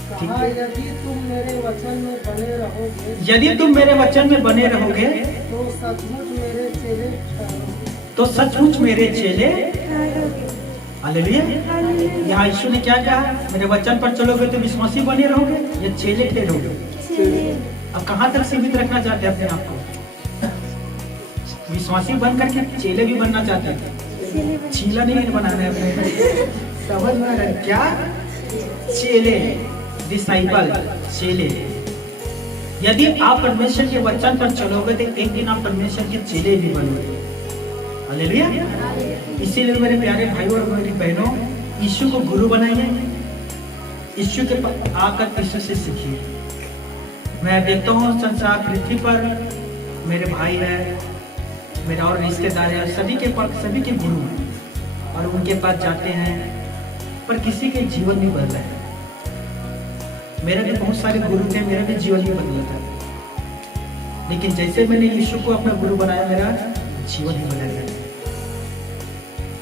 यदि तुम मेरे वचन में बने रहोगे, यदि तुम मेरे वचन में बने रहोगे तो सचमुच मेरे चेले हालेलुया। यहाँ यीशु ने क्या कहा? मेरे वचन पर चलोगे तो विश्वासी बने रहोगे या चेले ठहरोगे? अब कहाँ तक सीमित रखना चाहते हैं अपने आप को? विश्वासी बन करके चेले भी बनना चाहते हैं, चीला नहीं बनाना है अपने। समझ में आ रहा है क्या? चेले, डिसाइपल, चेले। यदि आप परमेश्वर के वचन पर चलोगे तो एक दिन आप परमेश्वर के चेले भी बनोगे। हालेलुया। इसीलिए मेरे प्यारे भाइयों और मेरी बहनों, यीशु को गुरु बनाइए, यीशु के आकर यीशु से सीखिए। मैं देखता हूँ संसार पृथ्वी पर मेरे भाई है, मेरा और रिश्तेदार है, सभी के गुरु हैं और उनके पास जाते हैं, पर किसी के जीवन नहीं बदला है। मेरा भी बहुत सारे गुरु थे, मेरा भी जीवन नहीं बदला था, लेकिन जैसे मैंने यीशु को अपना गुरु बनाया, मेरा जीवन ही बदल गया।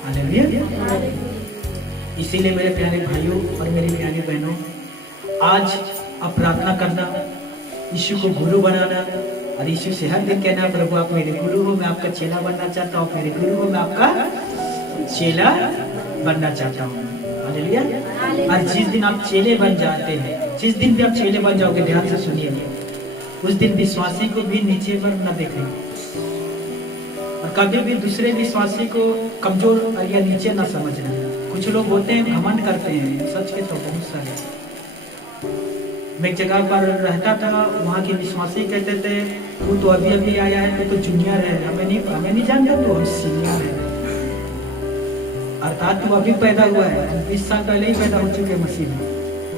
हालेलुया। इसीलिए मेरे प्यारे भाइयों और मेरी प्यारी बहनों, आज आप प्रार्थना करना, यीशु को गुरु बनाना और यीशु से हर दिन कहना, प्रभु आप मेरे गुरु हो, मैं आपका चेला बनना चाहता हूँ। मेरे गुरु हो, मैं आपका चेला बनना चाहता हूँ। हालेलुया। और जिस दिन आप चेले बन जाते हैं, जिस दिन भी आप चेले बन जाओगे, ध्यान से सुनिए, उस दिन विश्वासी को भी नीचे पर न देखेंगे और कभी भी दूसरे विश्वासी को कमजोर या नीचे न समझना। कुछ लोग होते हैं घमंड करते हैं, सच के तो बहुत सारे। मैं एक जगह पर रहता था, वहाँ के विश्वासी कहते थे, तू तो अभी आया है, तो जूनियर है, हमें नहीं जानता, तो हम सीनियर है। अर्थात तू अभी पैदा हुआ है, 20 साल पहले ही पैदा हो चुके मसीह में,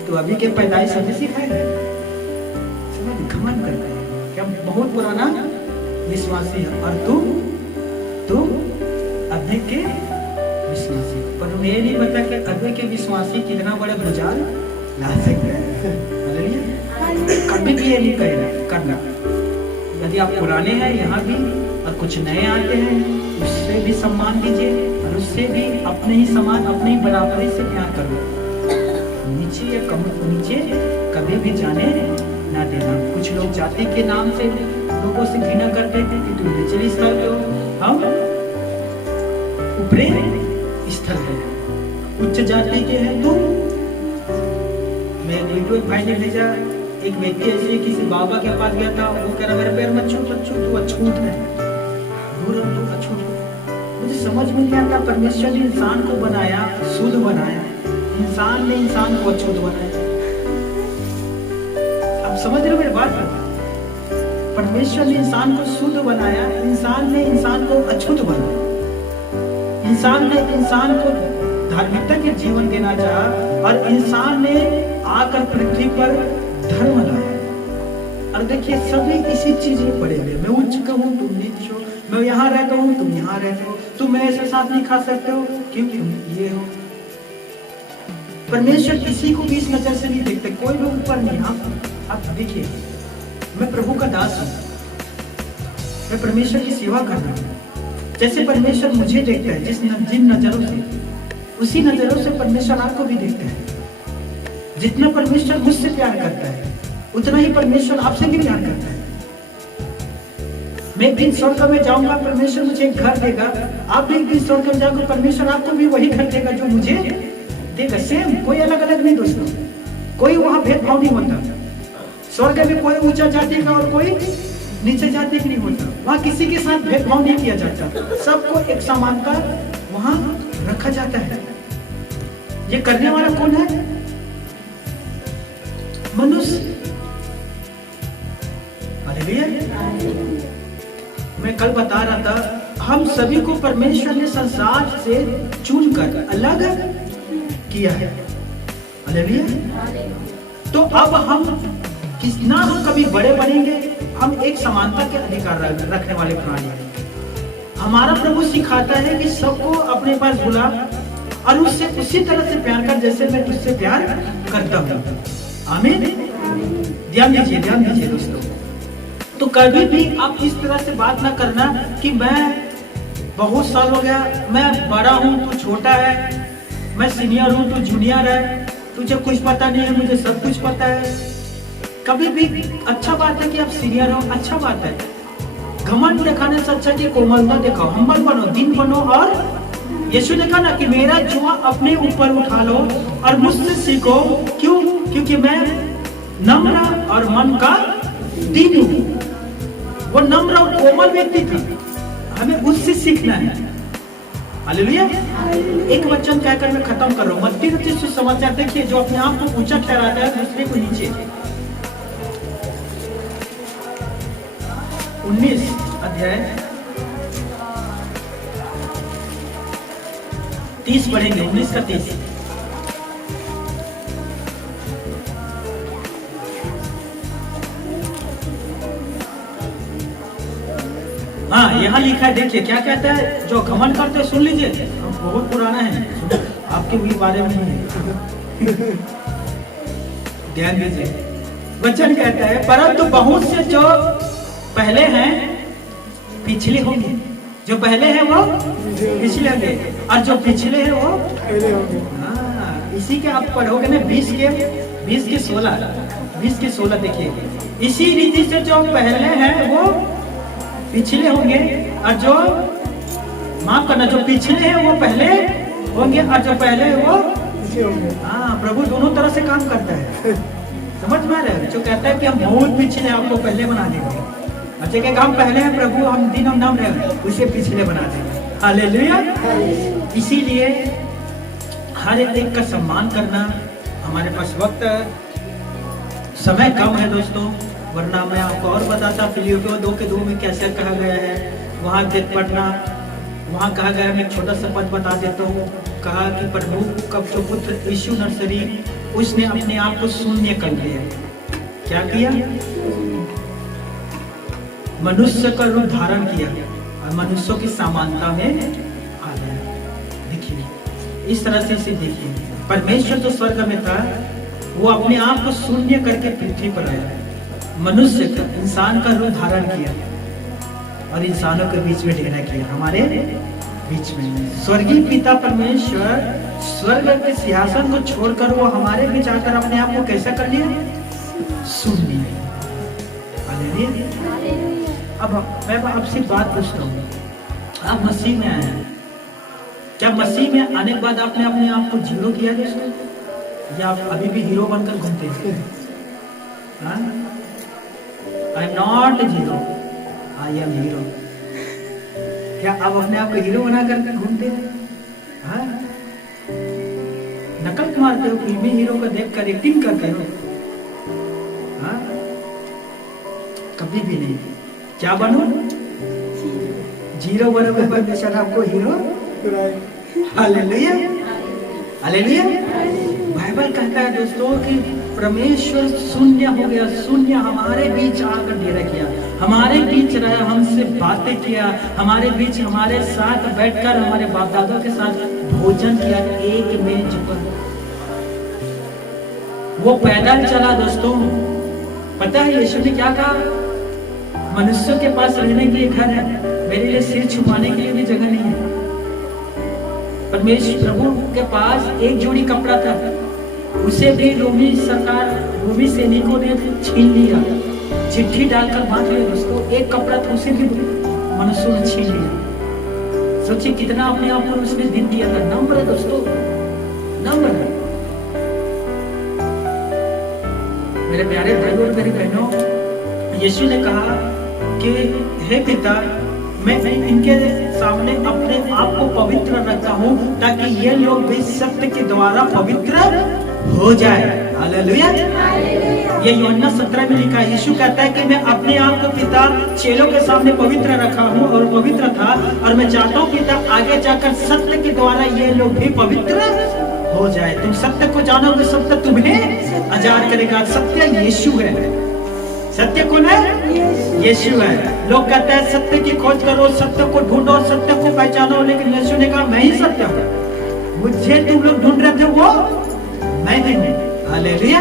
तो अभी के पैदाइश हमें सिखाएगा। घमंड करते हैं क्या बहुत पुराना विश्वासी है और तू अभी के विश्वासी। पर उन्हें ये नहीं पता कि अभी के विश्वासी कितना बड़ा भुजाल ला सकते हैं। कभी भी ये नहीं करना। यदि आप पुराने हैं यहाँ भी और कुछ नए आते हैं, उससे भी सम्मान दीजिए और उससे भी अपने ही समान, अपनी बराबरी से प्यार करो। नीचे या नीचे कभी भी जाने ना देना। कुछ लोग जाति के नाम से लोगों से घृणा करते हैं कि तुम निचले स्तर पे हो, हम ऊपरी स्तर पे, उच्च जाति के हैं तुम। मैं वीडियो भाई ने भेजा, एक व्यक्ति ऐसे किसी बाबा के पास गया था, वो कह रहा मेरे पैर मत छू, तू अछूत है, दूर हो, तू अछूत। मुझे समझ में नहीं आता, परमेश्वर ने इंसान को बनाया, शुद्ध बनाया, इंसान ने इंसान को अछूत बनाया। आप समझ रहे हो मेरी बात? परमेश्वर ने इंसान को शुद्ध बनाया, इंसान ने इंसान को अछूत बनाया। इंसान ने इंसान को धार्मिकता के जीवन देना चाहा और इंसान ने आकर पृथ्वी पर धर्म लाया। और देखिए सभी इसी चीज में पड़े हुए, मैं उच्च का हूँ, तुम नीच हो, मैं यहाँ रहता हूँ, तुम यहाँ रहते हो, तुम ऐसे साथ नहीं खा सकते हो क्योंकि ये हो। परमेश्वर किसी को भी इस नजर से नहीं देखते, कोई भी ऊपर नहीं। आप देखिए, मैं प्रभु का दास हूँ, मैं परमेश्वर की सेवा कर रहा हूँ। जैसे परमेश्वर मुझे देखता है जिन नजरों से, उसी नजरों से परमेश्वर आपको भी देखता है। जितना परमेश्वर मुझसे प्यार करता है, उतना ही परमेश्वर आपसे भी प्यार करता है। मैं एक दिन स्वर्ग में जाऊंगा, परमेश्वर मुझे एक घर देगा। आप भी एक दिन स्वर्ग में जाओगे, परमेश्वर आपको भी वही घर देगा जो मुझे देगा। सेम, कोई अलग अलग नहीं दोस्तों, कोई वहां भेदभाव नहीं होता। स्वर्ग में कोई ऊंचा जाति का और कोई नीचे जाति का नहीं होता। वहां किसी के साथ भेदभाव नहीं किया जाता, सबको एक समानता वहां रखा जाता है। ये करने वाला कौन है? मनुष्य। हालेलुया। मैं कल बता रहा था, हम सभी को परमेश्वर ने संसार से चुनकर अलग किया है। हालेलुया। तो अब हम कितना हम कभी बड़े बनेंगे, हम एक समानता के अधिकार रखने वाले प्राणी हैं। हमारा प्रभु सिखाता है कि सबको अपने पास बुला और उससे उसी तरह से प्यार कर जैसे मैं तुझसे प्यार करता हूँ। आमीन। ध्यान दीजिए दोस्तों। तो कभी भी आप इस तरह से बात ना करना कि मैं बहुत साल हो गया, मैं बड़ा हूँ तू छोटा है, मैं सीनियर हूँ तू जूनियर है, तुझे कुछ पता नहीं है मुझे सब कुछ पता है। कभी भी अच्छा बात है कि आप सीनियर हो, अच्छा बात है। घमंड दिखाने से अच्छा कि कोमलता दिखाओ, हम्बल बनो, दीन बनो। और यीशु ने कहा ना कि मेरा जुआ अपने ऊपर उठा लो और मुझसे सीखो। क्यों? क्योंकि मैं नम्र और मन का दीन हूँ। वो नम्र और कोमल व्यक्ति था, हमें उससे सीखना है। हालेलुया। एक वचन कहकर मैं खत्म कर रहा हूँ। मत्ती रचित सुसमाचार देखिए, जो अपने आप को ऊंचा ठहराता है दूसरे को नीचे। 19 अध्याय 30 पढ़ेंगे। 19 का 30। हाँ, यहाँ लिखा है, देखिए क्या कहता है। जो घमंड करते हैं, सुन लीजिए, बहुत पुराना है, आपके भी बारे में नहीं है। ध्यान दीजिए, वचन कहता है, परंतु बहुत से जो पहले हैं पिछले होंगे। जो पहले हैं वो पिछले होंगे, और जो पिछले हैं वो पहले होंगे। हाँ, इसी के आप पढ़ोगे ना 20 के 16 देखिए। इसी रीति से जो पहले हैं वो पिछले होंगे, और जो माफ करना, जो पिछले हैं वो पहले होंगे, और जो पहले हैं वो पीछे होंगे। हाँ, प्रभु दोनों तरह से काम करता है। समझ में आ रहा है? जो कहता है कि हम बहुत पिछले, आपको पहले बना देंगे। अच्छा, कि हम पहले हैं प्रभु, हम दिन हम नाम रहे, उसे पिछले बना देंगे। हालेलुया। इसीलिए हर एक का सम्मान करना। हमारे पास वक्त, समय कम है दोस्तों, वरना मैं आपको और बताता फिलिप्पियों 2:2 में कैसे कहा गया है। वहाँ देख पढ़ना, वहाँ कहा गया, मैं छोटा सा पद बता देता हूँ। कहा कि प्रभु का जो पुत्र यीशु नसरी, उसने अपने आप को शून्य कर लिया। क्या किया? मनुष्य का रूप धारण किया और मनुष्यों की समानता में आ गया। देखिए, इस तरह से इसे देखिए, परमेश्वर जो स्वर्ग में था वो अपने आप को शून्य करके पृथ्वी पर आया, मनुष्य का, इंसान का रूप धारण किया और इंसानों के बीच में डेरा किया, हमारे बीच में। स्वर्गीय पिता परमेश्वर स्वर्ग के सिंहासन को छोड़कर वो हमारे बीच आकर अपने आप को कैसा कर लिया? शून्य। अब मैं आपसे बात पूछता हूँ, आप मसीह में आए हैं, क्या मसीह में आने के बाद आपने अपने आप को जीरो किया दोस्तों, या आप अभी भी हीरो बनकर घूमते हैं? I am not zero, I am hero. क्या आप अपने आप को हीरो बनाकर घूमते हैं? हाँ? नकल मारते हो, फिल्मी हीरो को देखकर एक्टिंग करते हो? हाँ? कभी भी नहीं। क्या बनो? जीरो बनो, परमेश्वर आपको हीरो। Hallelujah, hallelujah. बाइबल कहता है दोस्तों कि परमेश्वर शून्य हो गया, शून्य हमारे बीच आकर डेरा किया, हमारे बीच रहा, हमसे बातें किया, हमारे बीच हमारे साथ बैठकर हमारे बाप दादा के साथ भोजन किया एक मेज पर। वो पैदल चला दोस्तों। पता है यीशु ने क्या कहा? मनुष्यों के पास रहने के लिए घर है, मेरे लिए सिर छुपाने के लिए भी जगह नहीं है। परमेश्वर प्रभु के पास एक जोड़ी कपड़ा था, उसे भी रोमी सरकार, रोमी सैनिकों ने छीन लिया। चिट्ठी डालकर बांध लिया दोस्तों, एक कपड़ा तो उसे भी मनुष्यों ने छीन लिया। सोचिए कितना अपने आप को उसने दिन दिया था। नम्र है दोस्तों, नम्र है। मेरे प्यारे भाई और मेरी बहनों, यीशु ने कहा कि हे पिता, मैं इनके सामने अपने आप को पवित्र रखता हूँ ताकि ये लोग भी सत्य के द्वारा पवित्र हो जाए। हालेलुया। ये यूहन्ना 17 में लिखा है। यीशु कहता है कि मैं अपने आप को पिता चेलों के सामने पवित्र रखा हूँ और पवित्र था, और मैं चाहता हूँ पिता आगे जाकर सत्य के द्वारा ये लोग भी पवित्र हो जाए। तुम सत्य को जानोगे, सत्य तुम्हें आजाद करेगा। सत्य यीशु है। सत्य कौन है? यीशु है। लोग कहते हैं सत्य की खोज करो, सत्य को ढूंढो, सत्य को पहचानो, लेकिन यीशु ने कहा मैं ही सत्य हूँ। मुझे तुम लोग ढूंढ रहे थे, वो मैं ही हूँ। हालेलुया।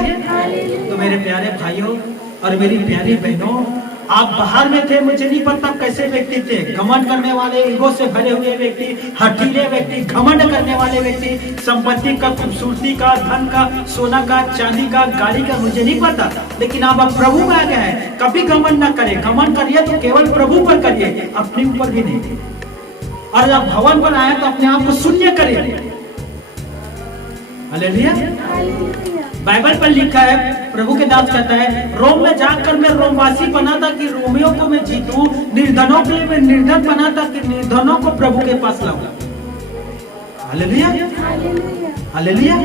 तो मेरे प्यारे भाइयों और मेरी प्यारी बहनों, आप बाहर में थे, मुझे नहीं पता कैसे व्यक्ति थे। घमंड करने वाले, ईगो से भरे हुए व्यक्ति, हठीले व्यक्ति, घमंड करने वाले व्यक्ति, संपत्ति का, खूबसूरती का, धन का, सोना का, चांदी का, गाड़ी का, मुझे नहीं पता। लेकिन आप अब प्रभु में आ गए हैं, कभी घमंड ना करें। घमंड करिए तो केवल प्रभु पर करिए, अपने ऊपर भी नहीं। और जब भवन पर आए तो अपने आप को शून्य करिए। हालेलुया। बाइबल पर लिखा है, प्रभु के दास कहता है, रोम में जाकर मैं रोमवासी बना था कि रोमियों को मैं जीतूं, निर्धनों के लिए मैं निर्धन बना था कि निर्धनों को प्रभु के पास लाऊं। हालेलुया। हालेलुया।